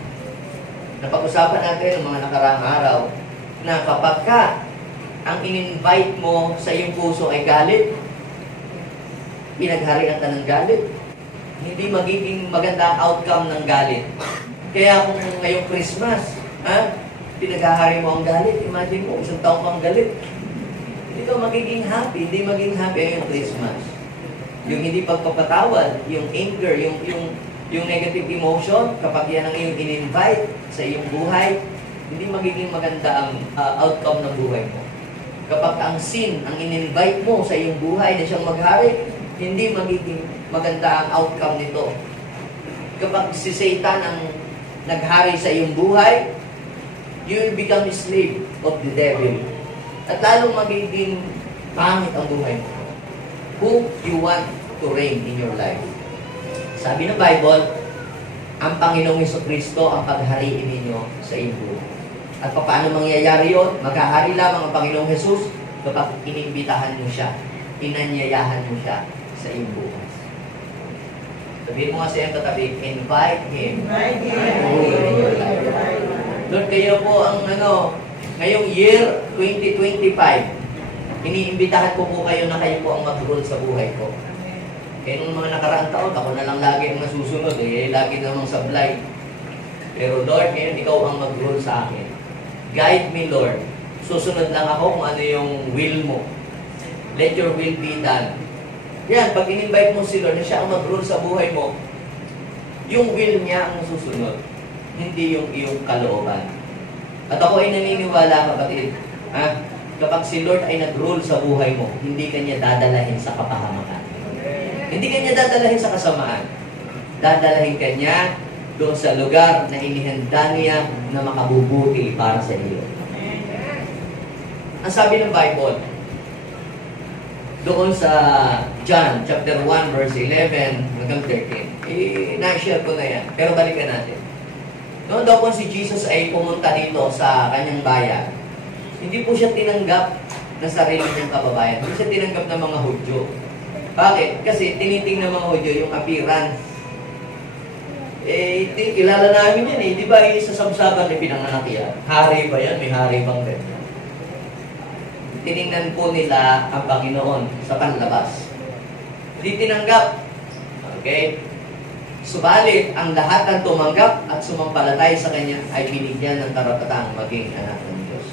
Napag-usapan natin ng mga nakaraang araw na kapag ka ang in-invite mo sa iyong puso ay galit, pinagharian ka ng galit, hindi magiging maganda ang outcome ng galit. Kaya kung ngayong Christmas, pinaghahari mo ang galit, imagine mo, isang taong kang galit. Hindi ka magiging happy, hindi maging happy yung Christmas. Yung hindi pagpapatawad, yung anger, yung negative emotion, kapag yan ang iyong in-invite sa iyong buhay, hindi magiging maganda ang outcome ng buhay mo. Kapag ang sin, ang in-invite mo sa iyong buhay na siyang maghari, hindi magiging maganda ang outcome nito. Kapag si Satan ang naghari sa iyong buhay, you will become a slave of the devil. At lalong magiging pangit ang buhay mo. Who you want to reign in your life. Sabi ng Bible, ang Panginoong Jesucristo ang paghariin ninyo sa iyong buhay. At paano mangyayari yun? Maghahari lamang ang Panginoong Jesus kapag inimbitahan mo siya, inanyayahan mo siya sa iyong buhay. Sabihin mo nga sa iyong katabi, invite Him. Invite Him. In your life. Lord, kayo po ang ngayong year 2025, iniimbitahan ko po kayo na kayo po ang mag-rule sa buhay ko. Kaya nung mga nakaraang taon, ako na lang lagi ang nasusunod, lagi namang sablay. Pero Lord, ngayon ikaw ang mag-rule sa akin. Guide me, Lord. Susunod lang ako kung ano yung will mo. Let your will be done. Yan, pag in-invite mo si Lord na siya ang mag-rule sa buhay mo, yung will niya ang susunod, hindi yung iyong kalooban. At ako ay naniniwala, kapatid, kapag si Lord ay nag-rule sa buhay mo, hindi kanya dadalahin sa kapahamakan. Hindi kanya dadalahin sa kasamaan. Dadalahin kanya doon sa lugar na inihanda niya na makabubuti para sa iyo. Ang sabi ng Bible, doon sa John chapter 1 verse 11 hanggang 13. Na-share ko na yan. Pero balikan natin. Noon daw po si Jesus ay pumunta dito sa kanyang bayan. Hindi po siya tinanggap na sarili niyang kababayan. Hindi siya tinanggap ng mga Hudyo. Bakit? Kasi tinitingnan ng mga Hudyo yung appearance. Kilala namin yan Di ba sa sabsaban na pinanganak yan? Hari ba yan? May hari bang ganyan? Tiningnan po nila ang Panginoon sa panlabas. Hindi tinanggap. Okay? Subalit, ang lahat ng tumanggap at sumampalatay sa Kanya ay binigyan ng karapatang maging anak ng Diyos.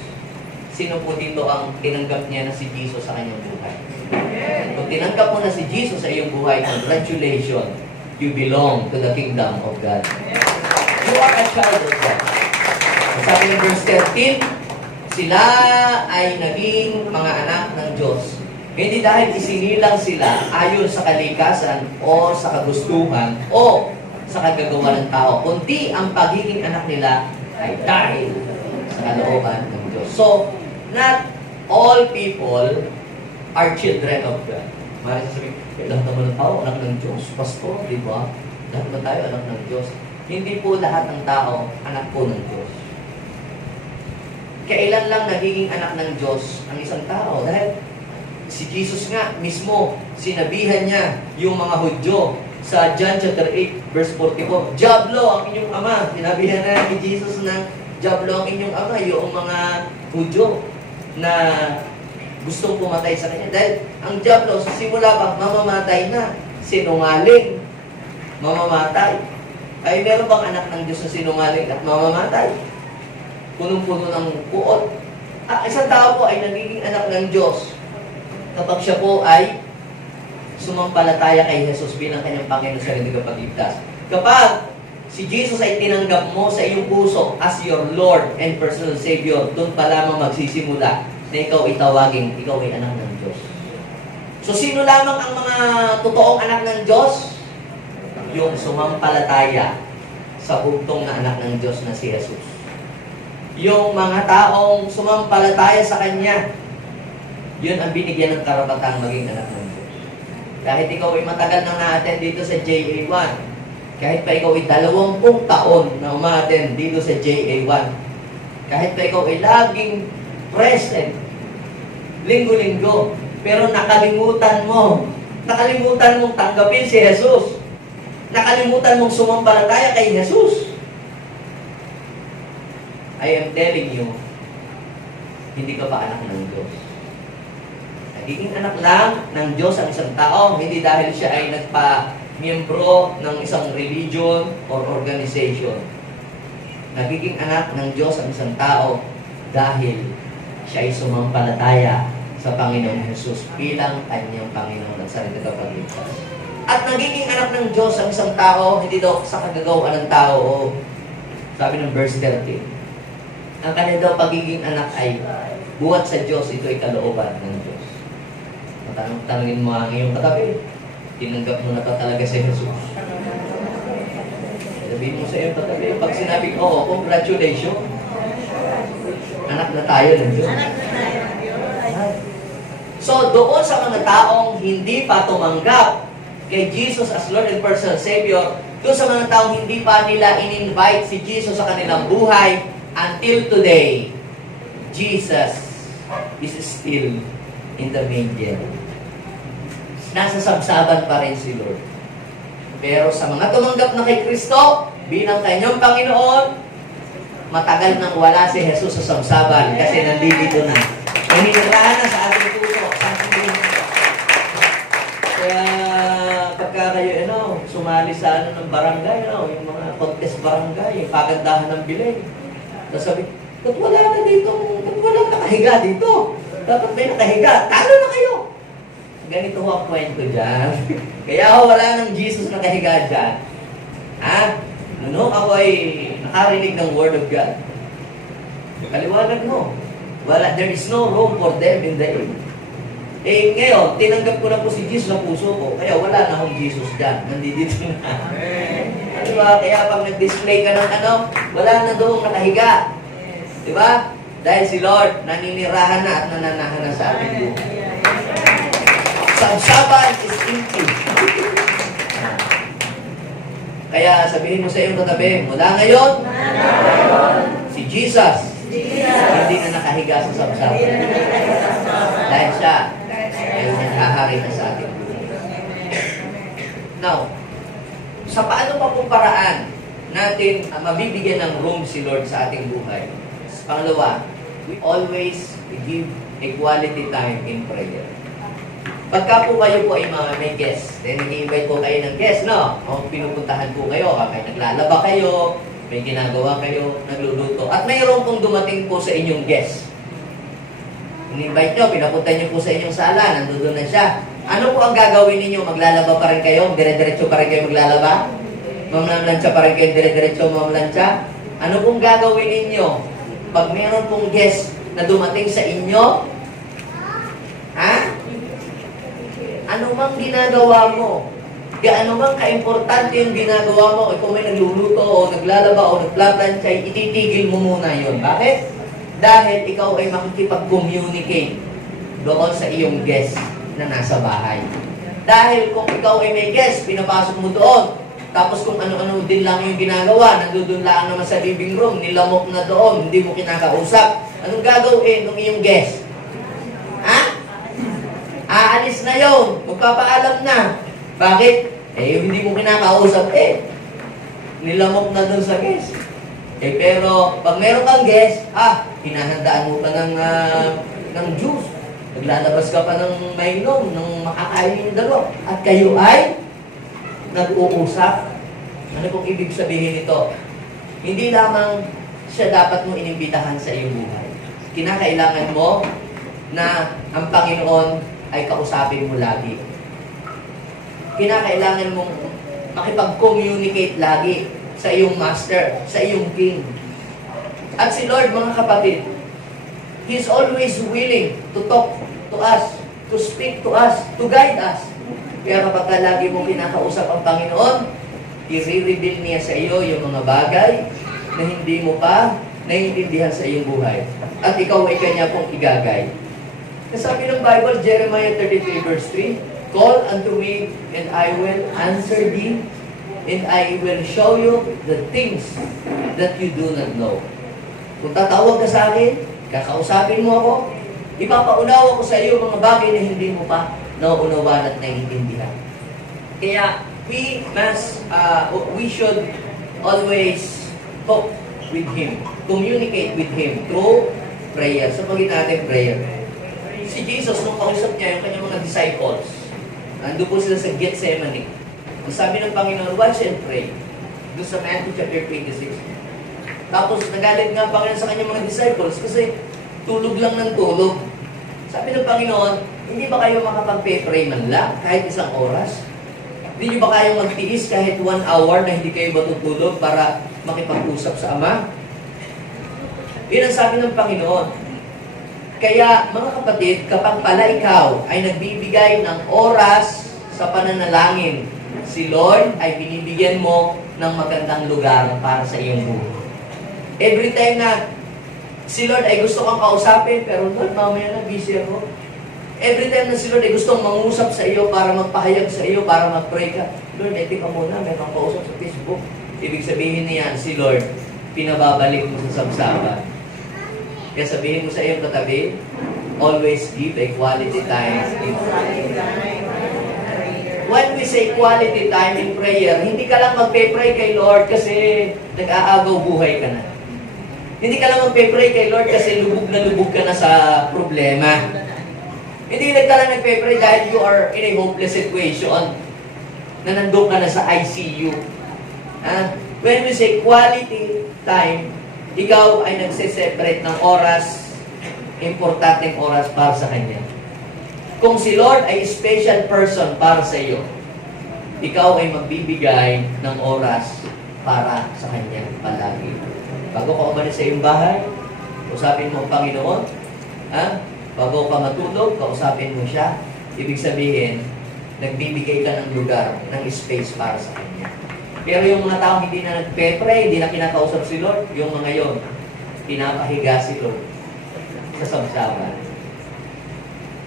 Sino po dito ang tinanggap niya na si Jesus sa kanyang buhay? Kung tinanggap mo na si Jesus sa iyong buhay, congratulations, you belong to the kingdom of God. You are a child of God. Sabi ng verse 13, sila ay naging mga anak ng Diyos. Hindi dahil isinilang sila ayon sa kalikasan o sa kagustuhan o sa kagagawa ng tao, kundi ang pagiging anak nila ay dahil sa kalooban ng Diyos. So, not all people are children of God. Maraming sasabihin, lahat naman ng tao, anak ng Diyos. Pastor, di ba? Lahat naman tayo, anak ng Diyos. Hindi po lahat ng tao, anak po ng Diyos. Kailan lang nagiging anak ng Diyos ang isang tao? Dahil si Jesus nga mismo, sinabihan niya yung mga Hudyo sa John chapter 8, verse 44, Diablo ang inyong ama. Sinabihan na ni Jesus na Diablo ang inyong ama, yung mga Hudyo na gustong pumatay sa kanya. Dahil ang Diablo, sa simula pa, mamamatay na. Sinungaling. Mamamatay. Ay, meron bang anak ng Diyos na sinungaling at mamamatay? Punong-puno ng puot. Isang tao po ay nagiging anak ng Diyos kapag siya po ay sumampalataya kay Jesus bilang kanyang Panginoon sa tagapagligtas. Kapag si Jesus ay tinanggap mo sa iyong puso as your Lord and personal Savior, doon pa lamang magsisimula na ikaw ay tawagin, ikaw ay anak ng Diyos. So, sino lamang ang mga totoong anak ng Diyos? Yung sumampalataya sa bugtong na anak ng Diyos na si Jesus. yung mga taong sumampalataya sa Kanya, yun ang binigyan ng karapatang maging anak ng Diyos. Kahit ikaw ay matagal nang na-attend dito sa JA1, kahit pa ikaw ay 20 taon na uma-attend dito sa JA1, kahit pa ikaw ay laging present, linggo-linggo, pero nakalimutan mong tanggapin si Jesus. Nakalimutan mong sumampalataya kay Jesus. I am telling you, hindi ka pa anak ng Diyos. Nagiging anak lang ng Diyos ang isang tao, hindi dahil siya ay nagpa-miyembro ng isang religion or organization. Nagiging anak ng Diyos ang isang tao dahil siya ay sumampalataya sa Panginoong Jesus bilang kanyang Panginoon at sarili tagapagligtas. At nagiging anak ng Diyos ang isang tao, hindi daw sa kagagawan ng tao, o sabi ng verse 13, ang kanya daw pagiging anak ay buhat sa Diyos, ito ay kalooban ng Diyos. Tanungin mo ang iyong katabi, tinanggap mo na ba talaga si Jesus? Sabihin mo sa iyong katabi, pag sinabi ko, congratulations, anak na tayo ng Diyos. So, doon sa mga taong hindi pa tumanggap kay Jesus as Lord and personal Savior, doon sa mga taong hindi pa nila in-invite si Jesus sa kanilang buhay, until today, Jesus is still in the manger. Nasa sabsaban pa rin si Lord. Pero sa mga tumanggap na kay Kristo bilang kanyang Panginoon, matagal nang wala si Jesus sa sabsaban kasi nandito na. Naninirahan na sa ating puso, sa ating puso. Kaya pagka kayo sumali sa ng barangay, yung mga contest barangay, yung pagandahan ng bilig. Tapos sabi, ba't wala na dito? Ba't wala nakahiga dito? Dapat may nakahiga. Talo na kayo! Ganito ho ang kwento dyan. Kaya ho, wala nang Jesus nakahiga dyan. Ha? Noong ako ay nakarinig ng Word of God, kaliwanag mo. There is no room for them in the inn. Eh ngayon, tinanggap ko na po si Jesus sa puso ko, kaya wala na akong Jesus dyan. Nandito na. Diba? Kaya pag nag-display ka ng wala na doong nakahiga. Diba? Dahil si Lord naninirahan na at nananahan na sa ating buhay. Sabsaban is empty. Kaya sabihin mo sa iyong katabi, mula ngayon, si Jesus, hindi na nakahiga sa sabsaban. Dahil siya ay naghahari na sa ating buhay. Now, sa paano pa pong paraan natin mabibigyan ng room si Lord sa ating buhay? Pangalawa, we always give a quality time in prayer. Pagka po kayo po ay may guest, then i-invite po kayo ng guest, no? O pinupuntahan po kayo, kapag naglalaba kayo, may ginagawa kayo, nagluluto. At mayroon pong dumating po sa inyong guest. In-invite nyo, pinapunta nyo po sa inyong sala, nandoon na siya. Ano po ang gagawin ninyo? Maglalaba pa rin kayo? Dire-diretso pa rin kayo maglalaba? Mamlansya pa rin kayo dire-diretso mamlansya? Ano pong gagawin ninyo? Pag meron pong guest na dumating sa inyo, ha? Ano mang ginagawa mo? Gaano mang ka-importante yung ginagawa mo? Kung may nagluluto o naglalaba o nagplaplansya, ititigil mo muna yun. Bakit? Dahil ikaw ay makikipag-communicate doon sa iyong guest na nasa bahay. Dahil kung ikaw ay may guest, pinapasok mo doon, tapos kung ano-ano din lang yung ginagawa, nandun lang naman sa living room, nilamok na doon, hindi mo kinakausap, anong gagawin ng iyong guest? Ha? Aalis na yun, magpapaalam na. Bakit? Hindi mo kinakausap nilamok na doon sa guest. Pero pag meron kang guest, hinahandaan mo pa ng juice. Naglalabas ka pa ng mainom, ng makakain yung dalawa. At kayo ay nag-uusap. Ano pong ibig sabihin nito? Hindi lamang siya dapat mo inimbitahan sa iyong buhay. Kinakailangan mo na ang Panginoon ay kausapin mo lagi. Kinakailangan mong makipag-communicate lagi sa iyong master, sa iyong king. At si Lord, mga kapatid, He's always willing to talk to us, to speak to us, to guide us. Kaya kapag lagi mo kinakausap ang Panginoon, i-reveal niya sa iyo yung mga bagay na hindi mo pa naiintindihan sa iyong buhay. At ikaw ay kanya pong igagay. Sabi ng Bible, Jeremiah 33 verse 3, "Call unto me, and I will answer thee, and I will show you the things that you do not know." Kung tatawag ka sa akin, kakausapin mo ako, ipapaunawa ko sa iyo mga bagay na hindi mo pa nauunawan at naiintindihan. Kaya, we should always talk with Him, communicate with Him through prayer. So, pagin natin prayer. Si Jesus, nung kausap niya yung kanyang mga disciples, nandun po sila sa Gethsemane. Ang sabi ng Panginoon, watch and pray. Doon sa Matthew chapter 26. Tapos, nagalit nga ang Panginoon sa kanyang mga disciples kasi tulog lang ng tulog. Sabi ng Panginoon, hindi ba kayo makapag-pray man lang kahit isang oras? Hindi nyo ba kayong magtiis kahit 1 hour na hindi kayo matutulog para makipag-usap sa Ama? Yun ang sabi ng Panginoon. Kaya, mga kapatid, kapag pala ikaw ay nagbibigay ng oras sa pananalangin, si Lord ay binibigyan mo ng magandang lugar para sa iyong buhay. Every time na si Lord ay gusto kang kausapin, pero Lord, mamaya na, busy ako. Every time na si Lord ay gustong mangusap sa iyo para magpahayag sa iyo, para mag-pray ka, Lord, ka muna, may kang kausap sa Facebook. Ibig sabihin niyan, si Lord, pinababalik mo sa sabsaban. Kaya sabihin mo sa iyong katabi, always give a quality time in prayer. When we say quality time in prayer, hindi ka lang magpe-pray kay Lord kasi nag-aagaw buhay ka na. Hindi ka lang magpe-pray kay Lord kasi lubog na lubog ka na sa problema. Hindi ka lang nagpe-pray dahil you are in a hopeless situation na nandun ka na sa ICU. When we say quality time, ikaw ay nagsiseparate ng oras, importanteng oras para sa Kanya. Kung si Lord ay special person para sa iyo, ikaw ay magbibigay ng oras para sa Kanya palagi. Bago ka umalis sa iyong bahay, usapin mo ang Panginoon. Bago ka matulog, kausapin mo siya. Ibig sabihin, nagbibigay ka ng lugar, ng space para sa Kanya. Pero yung mga tao hindi na nagpe-pray, hindi na kinakausap si Lord, yung mga yon, pinapahiga si Lord sa sabsaban.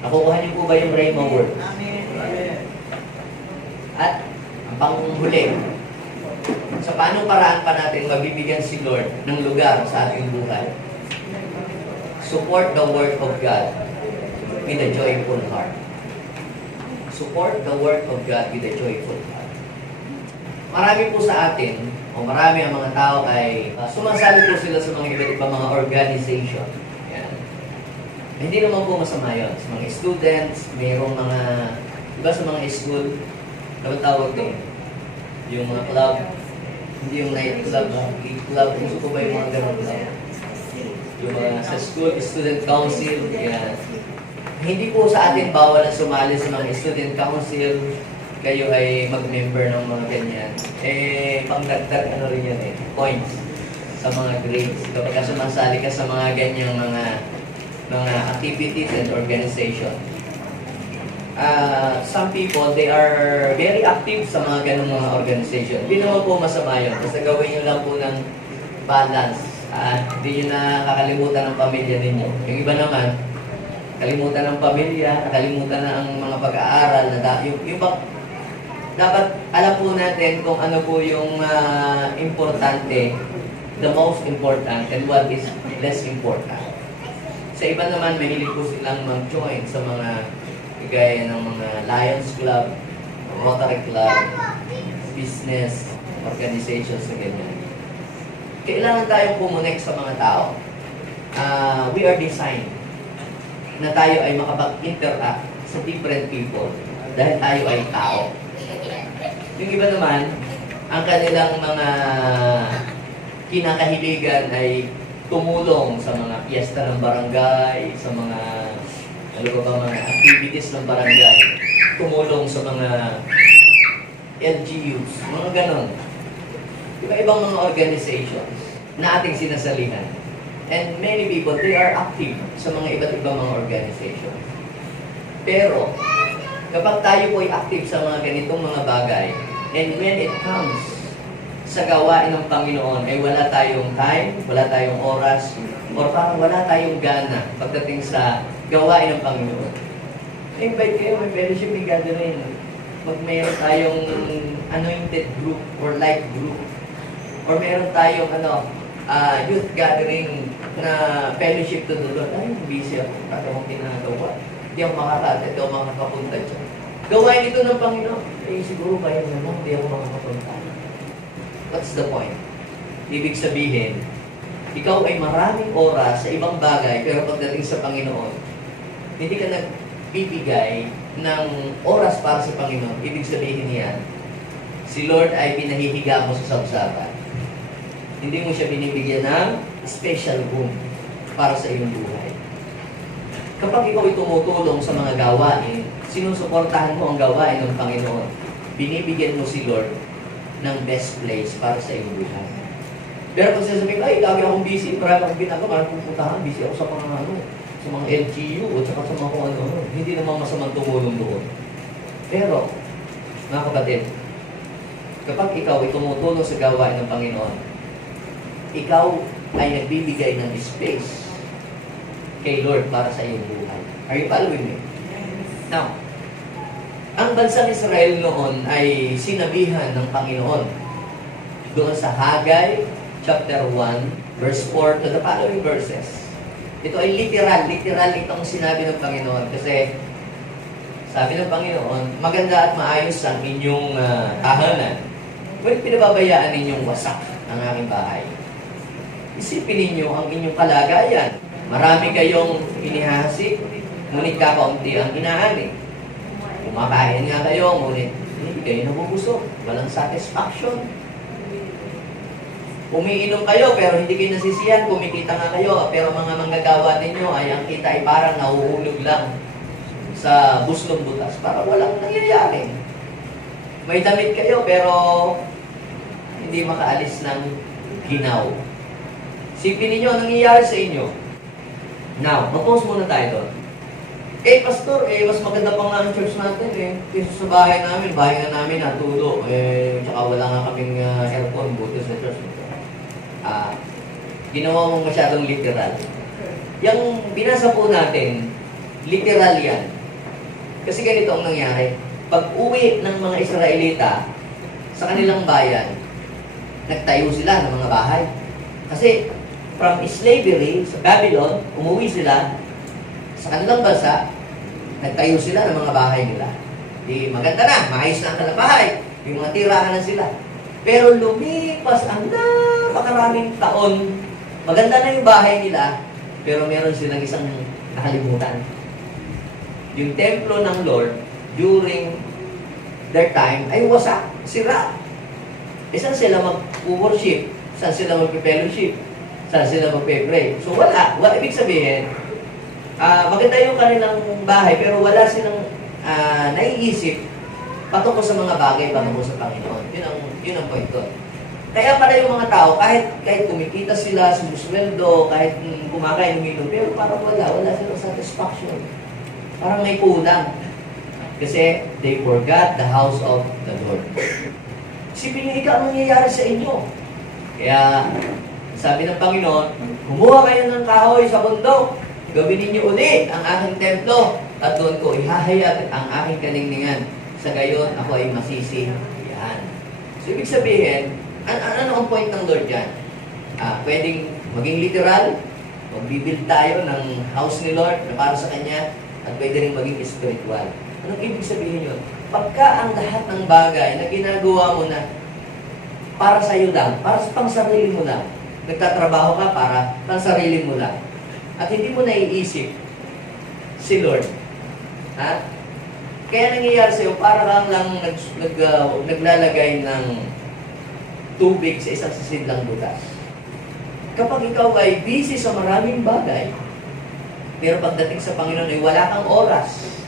Nakukuha niyo po ba yung Rhema word? Amen. At ang panghuli, sa paanong paraan pa natin mabibigyan si Lord ng lugar sa ating buhay? Support the work of God with a joyful heart. Support the work of God with a joyful heart. Marami po sa atin, o marami ang mga tao ay sumasali po sila sa mga iba't ibang mga organization. Yan. Hindi naman po masama yun. Sa mga students, mayroong mga, iba sa mga school, ano tawag doon? Yung mga club, hindi yung night club, gay club, gusto ko ba yung mga ganun club? Yung mga sa school, student council, yan. Hindi po sa atin bawal na sumali sa mga student council, kayo ay mag-member ng mga ganyan. Pangdagdag ano rin yan points sa mga grades. Kapag sumasali ka sa mga ganyang mga activities and organization. Some people, they are very active sa mga ganong mga organization. Hindi naman po masama yun. Basta gawin nyo lang po ng balance. Hindi nyo nakakalimutan ng pamilya ninyo. Yung iba naman, kalimutan ng pamilya, nakalimutan na ang mga pag-aaral, dapat alam po natin kung ano po yung importante, the most important, and what is less important. Sa iba naman, mahilig po silang mag-join sa mga gaya ng mga Lions Club, Rotary Club, business, organizations na ganyan. Kailangan tayong pumonek sa mga tao. We are designed na tayo ay makapag-interact sa different people dahil tayo ay tao. Yung iba naman, ang kanilang mga kinakahiligan ay tumulong sa mga piyesta ng barangay, sa mga mga activities ng barangay, tumulong sa mga LGUs, mga ganon. Iba-ibang mga organizations na ating sinasalihan. And many people, they are active sa mga iba't ibang mga organizations. Pero, kapag tayo po ay active sa mga ganitong mga bagay, and when it comes sa gawain ng Panginoon ay wala tayong time, wala tayong oras, or parang wala tayong gana pagdating sa gawain ng Panginoon. Invite kayo, may fellowship, may gathering. Mayroon tayong anointed group or life group. Or meron tayong youth gathering na fellowship to the Lord. Ay, busy ako. Kasi akong ginagawa. Hindi ako makakata. Hindi ako makakapunta dyan. Gawain ito ng Panginoon. Eh, siguro kaya naman, hindi ako makakapunta. What's the point? Ibig sabihin, ikaw ay maraming oras sa ibang bagay, pero pagdating sa Panginoon, hindi ka nagbibigay ng oras para sa Panginoon. Ibig sabihin niyan, si Lord ay pinahihiga mo sa sabsaban. Hindi mo siya binibigyan ng special room para sa iyong buhay. Kapag ikaw ay tumutulong sa mga gawain, sinusuportahan mo ang gawain ng Panginoon. Binibigyan mo si Lord ng best place para sa iyong buhay. Pero kung sasabihin, ay, lagi akong busy, marami akong ginagawa, marami akong pupuntahan, busy ako sa mga LGU, o saka sa mga kung ano, hindi naman masamang tumulong doon. Pero, mga kapatid, kapag ikaw ay tumutulong sa gawain ng Panginoon, ikaw ay nagbibigay ng space kay Lord para sa iyong buhay. Are you following me? Now, ang bansang Israel noon ay sinabihan ng Panginoon doon sa Haggai chapter 1, verse 4 to the following verses. Ito ay literal itong sinabi ng Panginoon kasi sabi ng Panginoon, maganda at maayos ang inyong tahanan. Ngunit pinababayaan ninyong wasak ang aking bahay. Isipin ninyo ang inyong kalagayan. Marami kayong inihasik, ngunit kakaunti ang inaani. Kumakain nga kayo, ngunit hindi kayo nabubusog. Walang satisfaction. Umiinom kayo, pero hindi kayo nasisiyan. Kumikita nga kayo, pero mga manggagawa ninyo ay ang kita ay parang nahuhulog lang sa buslong butas. Para walang nangyayari. May damit kayo, pero hindi makaalis ng ginaw. Sipin ninyo ang nangyayari sa inyo. Now, mag-pause muna tayo doon. Pastor, mas maganda pa nga ang church natin kaysa sa bahay namin nga namin natulo. Tsaka wala nga kaming aircon, buti sa church. Ginawa mong masyadong literal. Yung binasa po natin, literal yan. Kasi ganito ang nangyari. Pag uwi ng mga Israelita sa kanilang bayan, nagtayo sila ng mga bahay. Kasi from slavery sa Babylon, umuwi sila sa kanilang bansa, nagtayo sila ng mga bahay nila. Di maganda na, maayos na ang kalabahay. Yung mga tirahan na sila. Pero lumipas ang napakaraming taon, maganda na yung bahay nila, pero meron silang isang nakalimutan. Yung templo ng Lord, during their time, ay wasak, sira. Saan sila mag-worship? Saan sila mag-fellowship? Saan sila mag-pray? So wala. Ibig sabihin, maganda yung kanilang bahay, pero wala silang naiisip patungkol sa mga bagay patungkol sa Panginoon. Yun ang point doon. Kaya pala yung mga tao, kahit kumikita sila, sumusweldo, kahit kumakain, uminom, pero parang wala silang satisfaction. Parang may kulang. Kasi they forgot the house of the Lord. Isipin niyo, ikaw ang nangyayari sa inyo. Kaya, sabi ng Panginoon, kumuha kayo ng kahoy sa bundok, gawin ninyo uli ang aking templo, at doon ko ihahayag ang aking kaningningan. Sa gayon, ako ay masisiyahan. So, ibig sabihin, ano ang point ng Lord yan? Pwedeng maging literal, magbibuild tayo ng house ni Lord na para sa Kanya, at pwede rin maging spiritual. Anong ibig sabihin yun? Pagka ang lahat ng bagay na ginagawa mo na para sa iyo lang, para sa pangsarili mo lang, nagtatrabaho ka para pangsarili mo lang, at hindi mo naiisip si Lord. Kaya nangyayari sa'yo, para kang lang naglalagay ng tubig sa isang sisidlang butas. Kapag ikaw ay busy sa maraming bagay, pero pagdating sa Panginoon ay wala kang oras,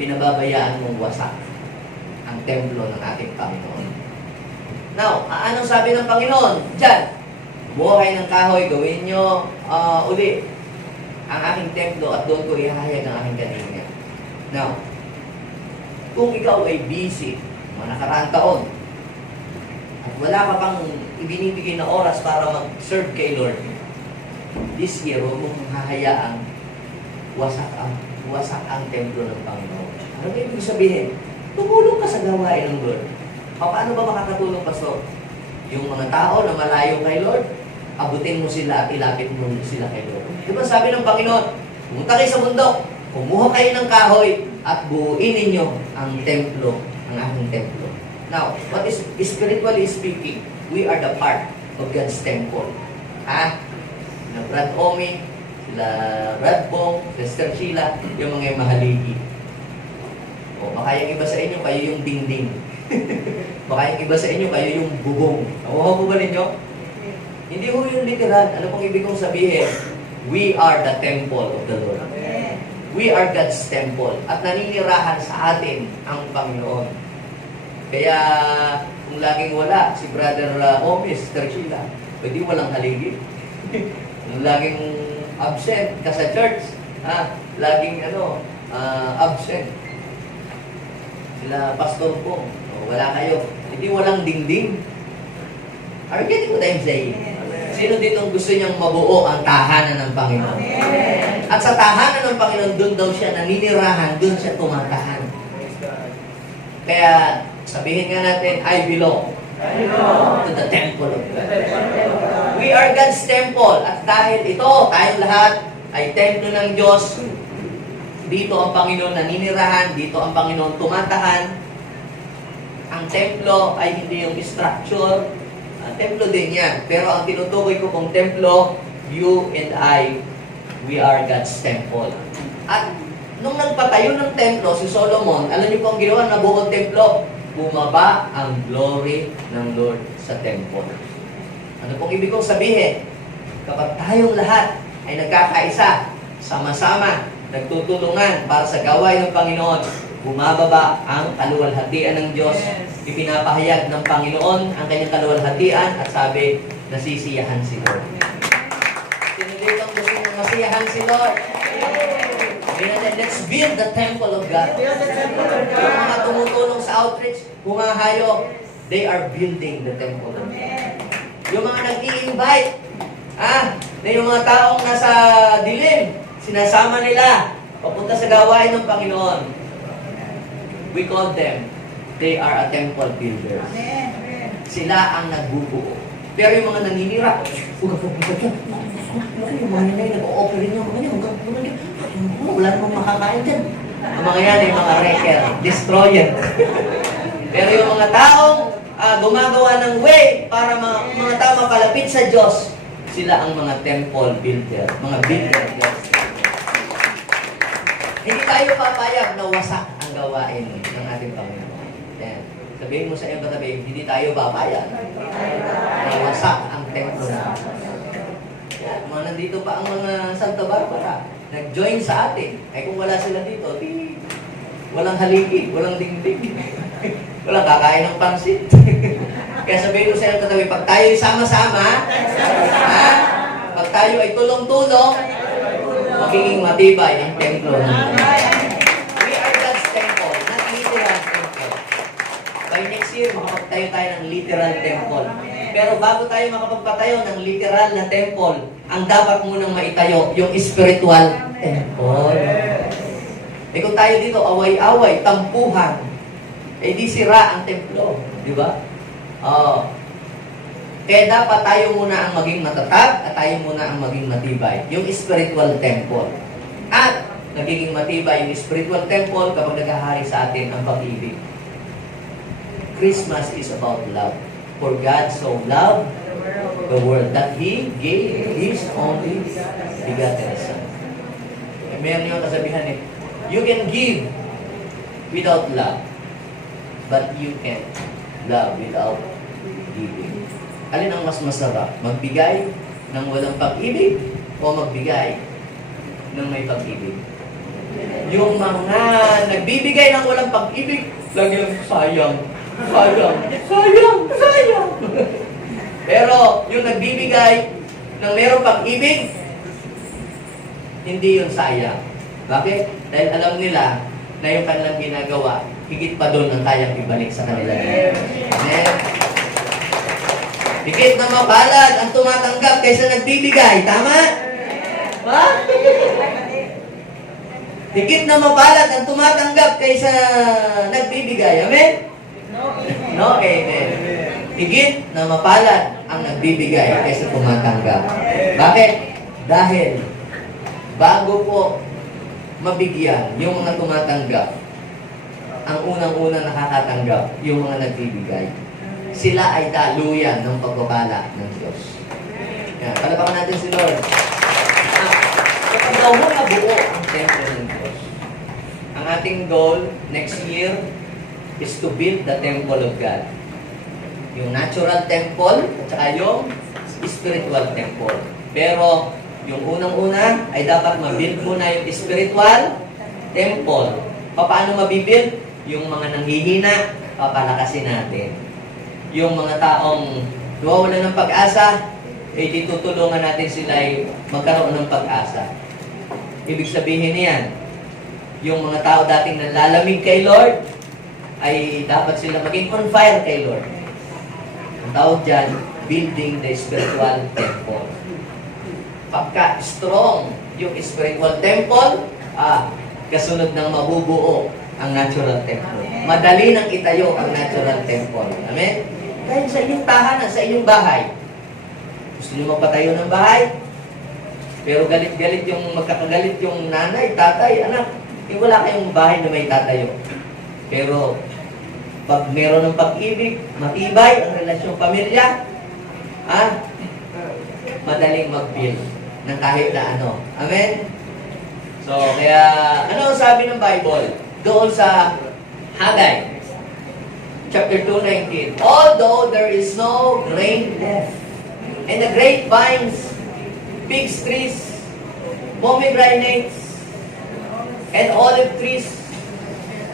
pinababayaan mong wasak ang templo ng ating Panginoon. Now, anong sabi ng Panginoon? Diyan, buhay ng kahoy, gawin nyo uli ang aking templo at doon ko ihahayag ang aking kanina. Now, kung ikaw ay busy, mga nakaraang taon, at wala ka pang ibinibigay na oras para mag-serve kay Lord, this year, huwag mong hahayaang wasak ang templo ng Panginoon. Ano ba ibig sabihin? Tumulong ka sa gawain ng Lord. Paano ba makakatulong, Pastor? Yung mga tao na malayo kay Lord, abutin mo sila at ilapit mo sila kay Lord. Diba sabi ng Panginoon, pumunta kayo sa bundok, kumuha kayo ng kahoy, at buuin ninyo ang templo, ang aking templo. Now, what is spiritually speaking, we are the part of God's temple. Ha? Na Brad Omi, sila Brad Bong, Sister Sheila, yung mga mahaligi. O baka yung iba sa inyo, kayo yung dingding. Baka yung iba sa inyo, kayo yung bubong. Nakuha mo ba ninyo? Hindi ko yung literal. Ano pong ibig kong sabihin? We are the temple of the Lord. We are God's temple. At naninirahan sa atin ang Panginoon. Kaya, kung laging wala, si Brother Omi, Sister Sheila, pwede walang haligi. Kung laging absent ka sa church, laging absent. Sila pastor po, wala kayo. Hindi walang dingding. Are you getting what I'm saying? Sino ditong gusto niyang mabuo ang tahanan ng Panginoon? At sa tahanan ng Panginoon, doon daw siya naninirahan, doon siya tumatahan. Kaya, sabihin nga natin, I belong to the temple of God. We are God's temple. At dahil ito, tayong lahat ay templo ng Diyos, dito ang Panginoon naninirahan, dito ang Panginoon tumatahan. Ang templo ay hindi yung structure, templo din yan. Pero ang tinutukoy ko kung templo, you and I, we are God's temple. At nung nagpatayo ng templo, si Solomon, alam niyo po ang ginawa na buong templo, bumaba ang glory ng Lord sa temple. Ano pong ibig kong sabihin? Kapag tayong lahat ay nagkakaisa, sama-sama, nagtutulungan para sa gawain ng Panginoon, bumababa ang kaluwalhatian ng Diyos. Ipinapahayag ng Panginoon ang kanyang kaluwalhatian at sabi, nasisiyahan si Lord. Sino dito ang gusto mong masiyahan si Lord? Let's build the temple of God. Yung mga tumutulong sa outreach, humahayo, they are building the temple of God. Yung mga nag-i-invite, na yung mga taong nasa dilim, sinasama nila papunta sa gawain ng Panginoon. We call them, they are a temple builders. Sila ang nagbubuo. Pero yung mga naninira, yung mga nila nag-o-offer rin yung mga nila, wala namang makakain dyan. Ang mga yan ay mga wrecker, destroyer. Pero yung mga taong gumagawa ng way para mga tao mapalapit sa Diyos, sila ang mga temple builder, mga builder. Hindi tayo papayag na wasak ang gawain ng ating Panginoon. Yan. Sabihin mo sa iyong katabi, hindi tayo papayag na wasak ang templo na. Yan. Mga nandito pa ang mga Santa Barbara, nag-join sa atin. Ay kung wala sila dito, walang haligi, walang dingding. Walang kakain ng pansit. Kaya sabihin mo sa iyong katabi, pag tayo sama-sama, pag tayo ay tulong-tulong, magiging matibay ang templo. We are God's temple, not literal temple. By next year, makapagtayo tayo ng literal temple. Pero bago tayo makapagpatayo ng literal na temple, ang dapat munang maitayo, yung spiritual temple. Eh kung tayo dito, away-away, tampuhan, eh di sira ang templo. Di ba? Kaya dapat tayo muna ang maging matatag at tayo muna ang maging matibay. Yung spiritual temple. At nagiging matibay yung spiritual temple kapag naghahari sa atin ang pag-ibig. Christmas is about love. For God so loved the world that He gave His only begotten Son. Meron yung kasabihan you can give without love, but you can love without giving. Alin ang mas masarap? Magbigay ng walang pag-ibig o magbigay ng may pag-ibig? Yung mga nagbibigay ng walang pag-ibig, lagi lang sayang. Pero yung nagbibigay ng mayroong pag-ibig, hindi yun sayang. Bakit? Dahil alam nila na yung kanilang ginagawa, higit pa doon ang kayang ibalik sa kanila. Amen? Higit na mapalad ang tumatanggap kaysa nagbibigay. Tama? Ha? Higit na mapalad ang tumatanggap kaysa nagbibigay. Amen? No? Amen. Higit na mapalad ang nagbibigay kaysa tumatanggap. Bakit? Dahil bago po mabigyan yung mga tumatanggap, ang unang-unang nakakatanggap yung mga nagbibigay. Sila ay daluyan ng pagpapala ng Diyos. Yan, palapakan natin si Lord. Kapag daw mo nabuo ang temple ng Diyos, ang ating goal next year is to build the temple of God. Yung natural temple at saka yung spiritual temple. Pero yung unang-una ay dapat mabuild muna yung spiritual temple. Paano mabibuild? Yung mga nanghihina, papalakasin natin. Yung mga taong nawawala ng pag-asa, ditutulungan natin sila ay magkaroon ng pag-asa. Ibig sabihin niyan, yung mga tao dating nanlalamig kay Lord, ay dapat sila maging on fire kay Lord. Ang tawag dyan, building the spiritual temple. Pagka-strong yung spiritual temple, kasunod ng mabubuo ang natural temple. Madali nang itayo ang natural temple. Amen? Dahil sa inyong tahanan, sa inyong bahay. Gusto niyo magpatayo ng bahay? Pero galit-galit yung magkakagalit yung nanay, tatay, anak. Wala kayong bahay na may tatayo. Pero pag meron ng pag-ibig, matibay ang relasyong pamilya, madaling mag-build ng kahit na ano. Amen? So, kaya, ano ang sabi ng Bible? Doon sa Haggai, chapter 2:19, although there is no grain left, and the grapevines, fig trees, pomegranates, and olive trees,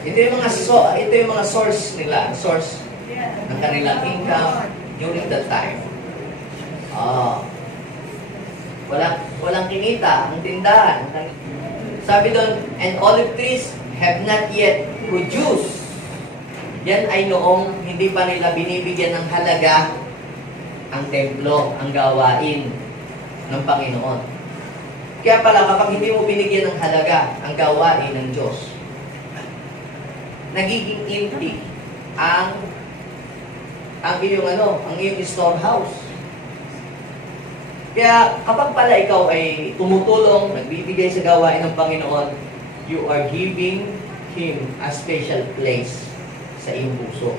ito yung mga source nila, source ng kanilang income during that time. Walang kinita ang tindahan. Sabi doon, and olive trees have not yet produced. Yan ay noong hindi pa nila binibigyan ng halaga ang templo, ang gawain ng Panginoon. Kaya pala, kapag hindi mo binigyan ng halaga ang gawain ng Diyos, nagiging empty ang iyong storehouse. Kaya kapag pala ikaw ay tumutulong, nagbibigay sa gawain ng Panginoon, you are giving Him a special place sa iyong puso.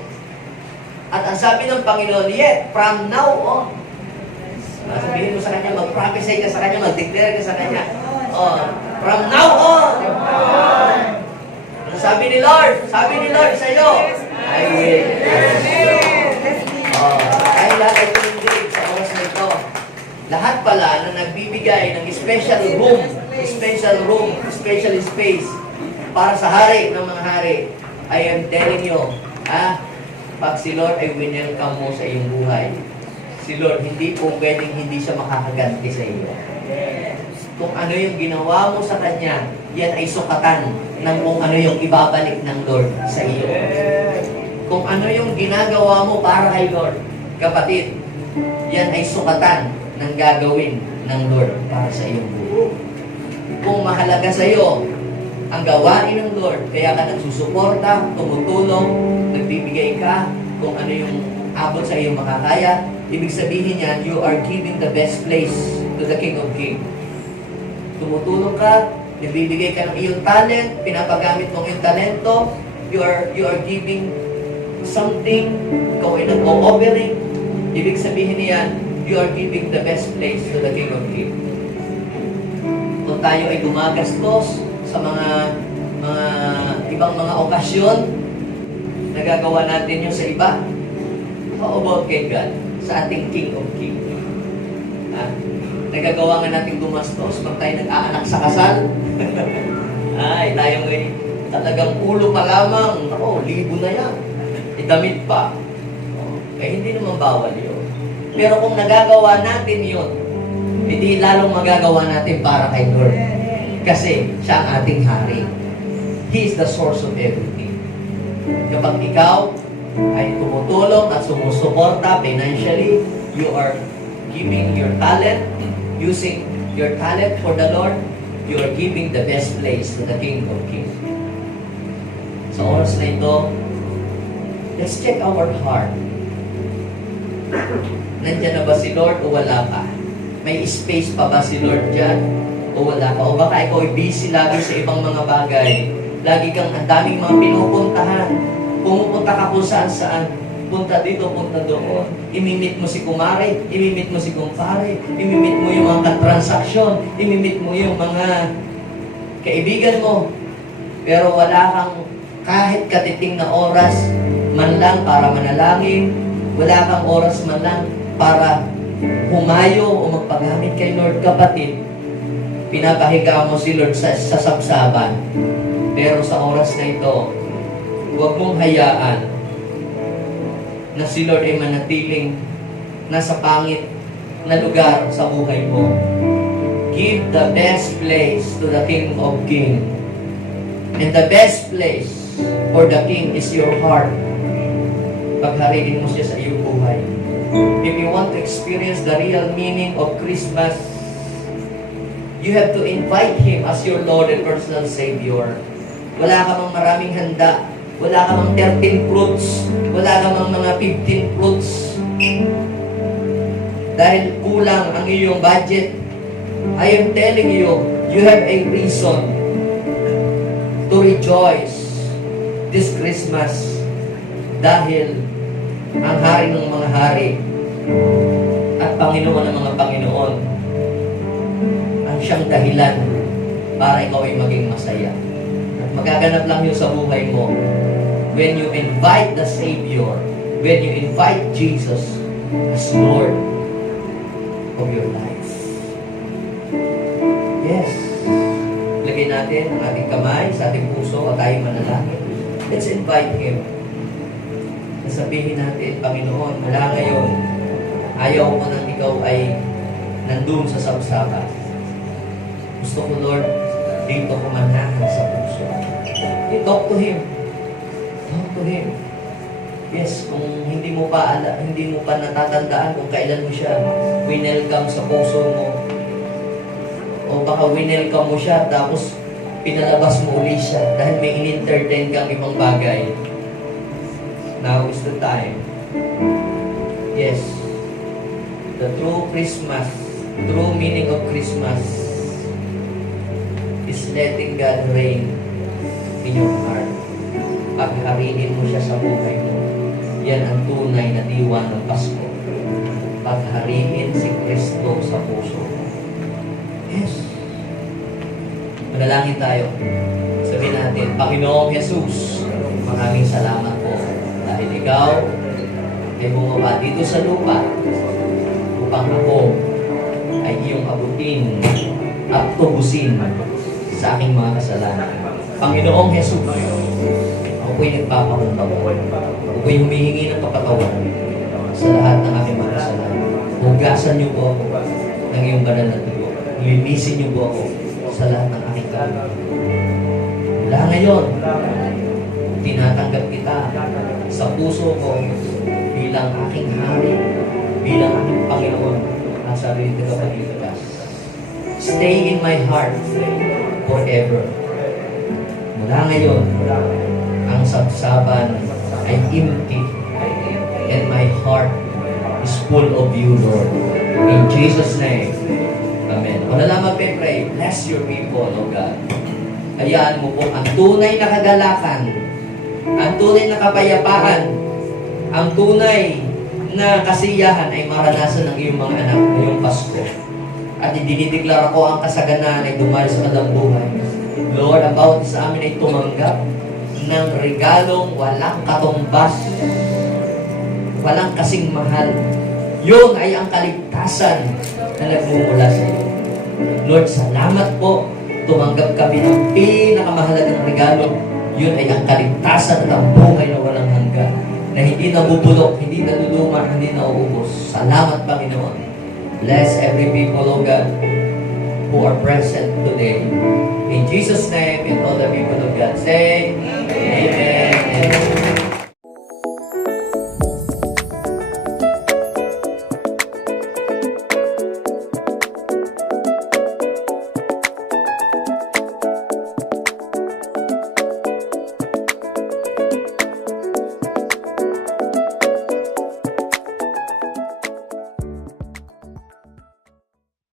At ang sabi ng Panginoon, yet, from now on, sabihin mo sa Kanya, mag-prophesy ka sa Kanya, mag-declare ka sa Kanya. From now on, ang sabi ni Lord sa iyo, I will bless you. Kaya lahat ay tumindig sa oras na ito. Lahat pala na nagbibigay ng special space para sa hari ng mga hari, I am telling you, pag si Lord ay winelcome mo sa iyong buhay, si Lord, hindi po pwedeng hindi siya makakaganti sa iyo. Kung ano yung ginawa mo sa Kanya, yan ay sukatan ng kung ano yung ibabalik ng Lord sa iyo. Kung ano yung ginagawa mo para kay Lord, kapatid, yan ay sukatan ng gagawin ng Lord para sa iyong buhay. Kung mahalaga sa iyo ang gawain ng Lord, kaya ka nagsusuporta, tumutulong, nagbibigay ka, kung ano yung abot sa iyong makakaya, ibig sabihin yan, you are giving the best place to the King of Kings. Tumutulong ka, nagbibigay ka ng iyong talent, pinapagamit mong iyong talento, you are giving something, ikaw ay nag-o-offering, ibig sabihin niyan, you are giving the best place to the King of Kings. Kung tayo ay gumagastos sa mga ibang mga okasyon, nagagawa natin yung sa iba, how about kay God, sa ating King of Kings? Nagagawa nga natin gumastos pag tayo nag-aanak sa kasal. Ay, tayo ay talagang ulo pa lamang, libo na yan. Damit pa. Hindi naman bawal yun. Pero kung nagagawa natin yun, hindi lalong magagawa natin para kay Lord. Kasi siya ang ating hari. He is the source of everything. Kapag ikaw ay tumutulong at sumusuporta financially, you are giving your talent, using your talent for the Lord, you are giving the best place to the King of Kings. Sa oras na ito, let's check our heart. Nandiyan na ba si Lord o wala pa? May space pa ba si Lord dyan o wala pa? O baka ikaw ay busy lagi sa ibang mga bagay. Lagi kang ang daming mga pinupuntahan. Pumupunta ka kung saan-saan. Punta dito, punta doon. Imimit mo si kumare, imimit mo si kumpare, imimit mo yung mga katransaksyon, imimit mo yung mga kaibigan mo. Pero wala kang kahit katiting na oras man lang para manalangin, wala kang oras man lang para humayo o magpagamit kay Lord. Kapatid, pinapahiga mo si Lord sa sabsaban. Pero sa oras na ito, huwag mong hayaan na si Lord ay manatiling nasa pangit na lugar sa buhay mo. Give the best place to the King of Kings. And the best place for the King is your heart. Paghariin mo siya sa iyong buhay. If you want to experience the real meaning of Christmas, you have to invite Him as your Lord and personal Savior. Wala ka mang maraming handa. Wala ka mang 13 fruits. Wala ka mang mga 15 fruits. Dahil kulang ang iyong budget. I am telling you, you have a reason to rejoice this Christmas. Dahil ang hari ng mga hari at Panginoon ng mga Panginoon ang siyang dahilan para ikaw ay maging masaya. At magaganap lang yun sa buhay mo when you invite the Savior, when you invite Jesus as Lord of your life. Yes. Lagay natin ang ating kamay sa ating puso at tayo manalangin. Let's invite Him. Sabihin natin, Panginoon, mula ngayon, ayaw ko nang ikaw ay nandun sa sabsaba. Gusto ko, Lord, dito ko manahan sa puso. Talk to Him. Talk to Him. Yes, kung hindi mo pa natatandaan kung kailan mo siya winelcome sa puso mo, o baka winelcome mo siya tapos pinalabas mo uli siya dahil may in-entertain kang ibang bagay. Now is the time. Yes. The true Christmas, true meaning of Christmas is letting God reign in your heart. Paghariin mo siya sa buhay mo. Yan ang tunay na diwa ng Pasko. Paghariin si Kristo sa puso mo. Yes. Manalangin tayo. Sabihin natin, Panginoong Jesus, maraming salamat po. Dahil ikaw ay bumaba dito sa lupa upang ako ay iyong abutin at tubusin sa aking mga kasalanan. Panginoong Jesus, ako po'y nagpapakumbaba. Ako po'y humihingi ng kapatawaran sa lahat ng aking mga kasalanan. Hugasan niyo po ako ng iyong banal na dugo. Linisin niyo po ako sa lahat ng aking kaluluwa. Mula ngayon, tinatanggap kita sa puso ko bilang aking hari, bilang aking Panginoon at sarili ko pagligtas. Stay in my heart forever. Mula ngayon, ang sabsaban ay empty and my heart is full of you, Lord. In Jesus' name, Amen. O nalaman, pray, bless your people, O God. Hayaan mo po ang tunay na kagalakan, ang tunay na kapayapaan, ang tunay na kasiyahan ay maranasan ng iyong mga anak ngayong Pasko. At idinideklara ko ang kasaganaan ay dumali sa kanilang buhay. Lord, ang bawat sa amin ay tumanggap ng regalong walang katumbas, walang kasing mahal. Yun ay ang kaligtasan na nagmumula sa iyo. Lord, salamat po. Tumanggap kami ng pinakamahalagang regalo. Yun ay ang kaligtasan at ang buhay na walang hanggan, na hindi nabubulok, hindi naluluma, hindi nauubos. Salamat, Panginoon. Bless every people, O God, who are present today. In Jesus' name, and all the people of God say,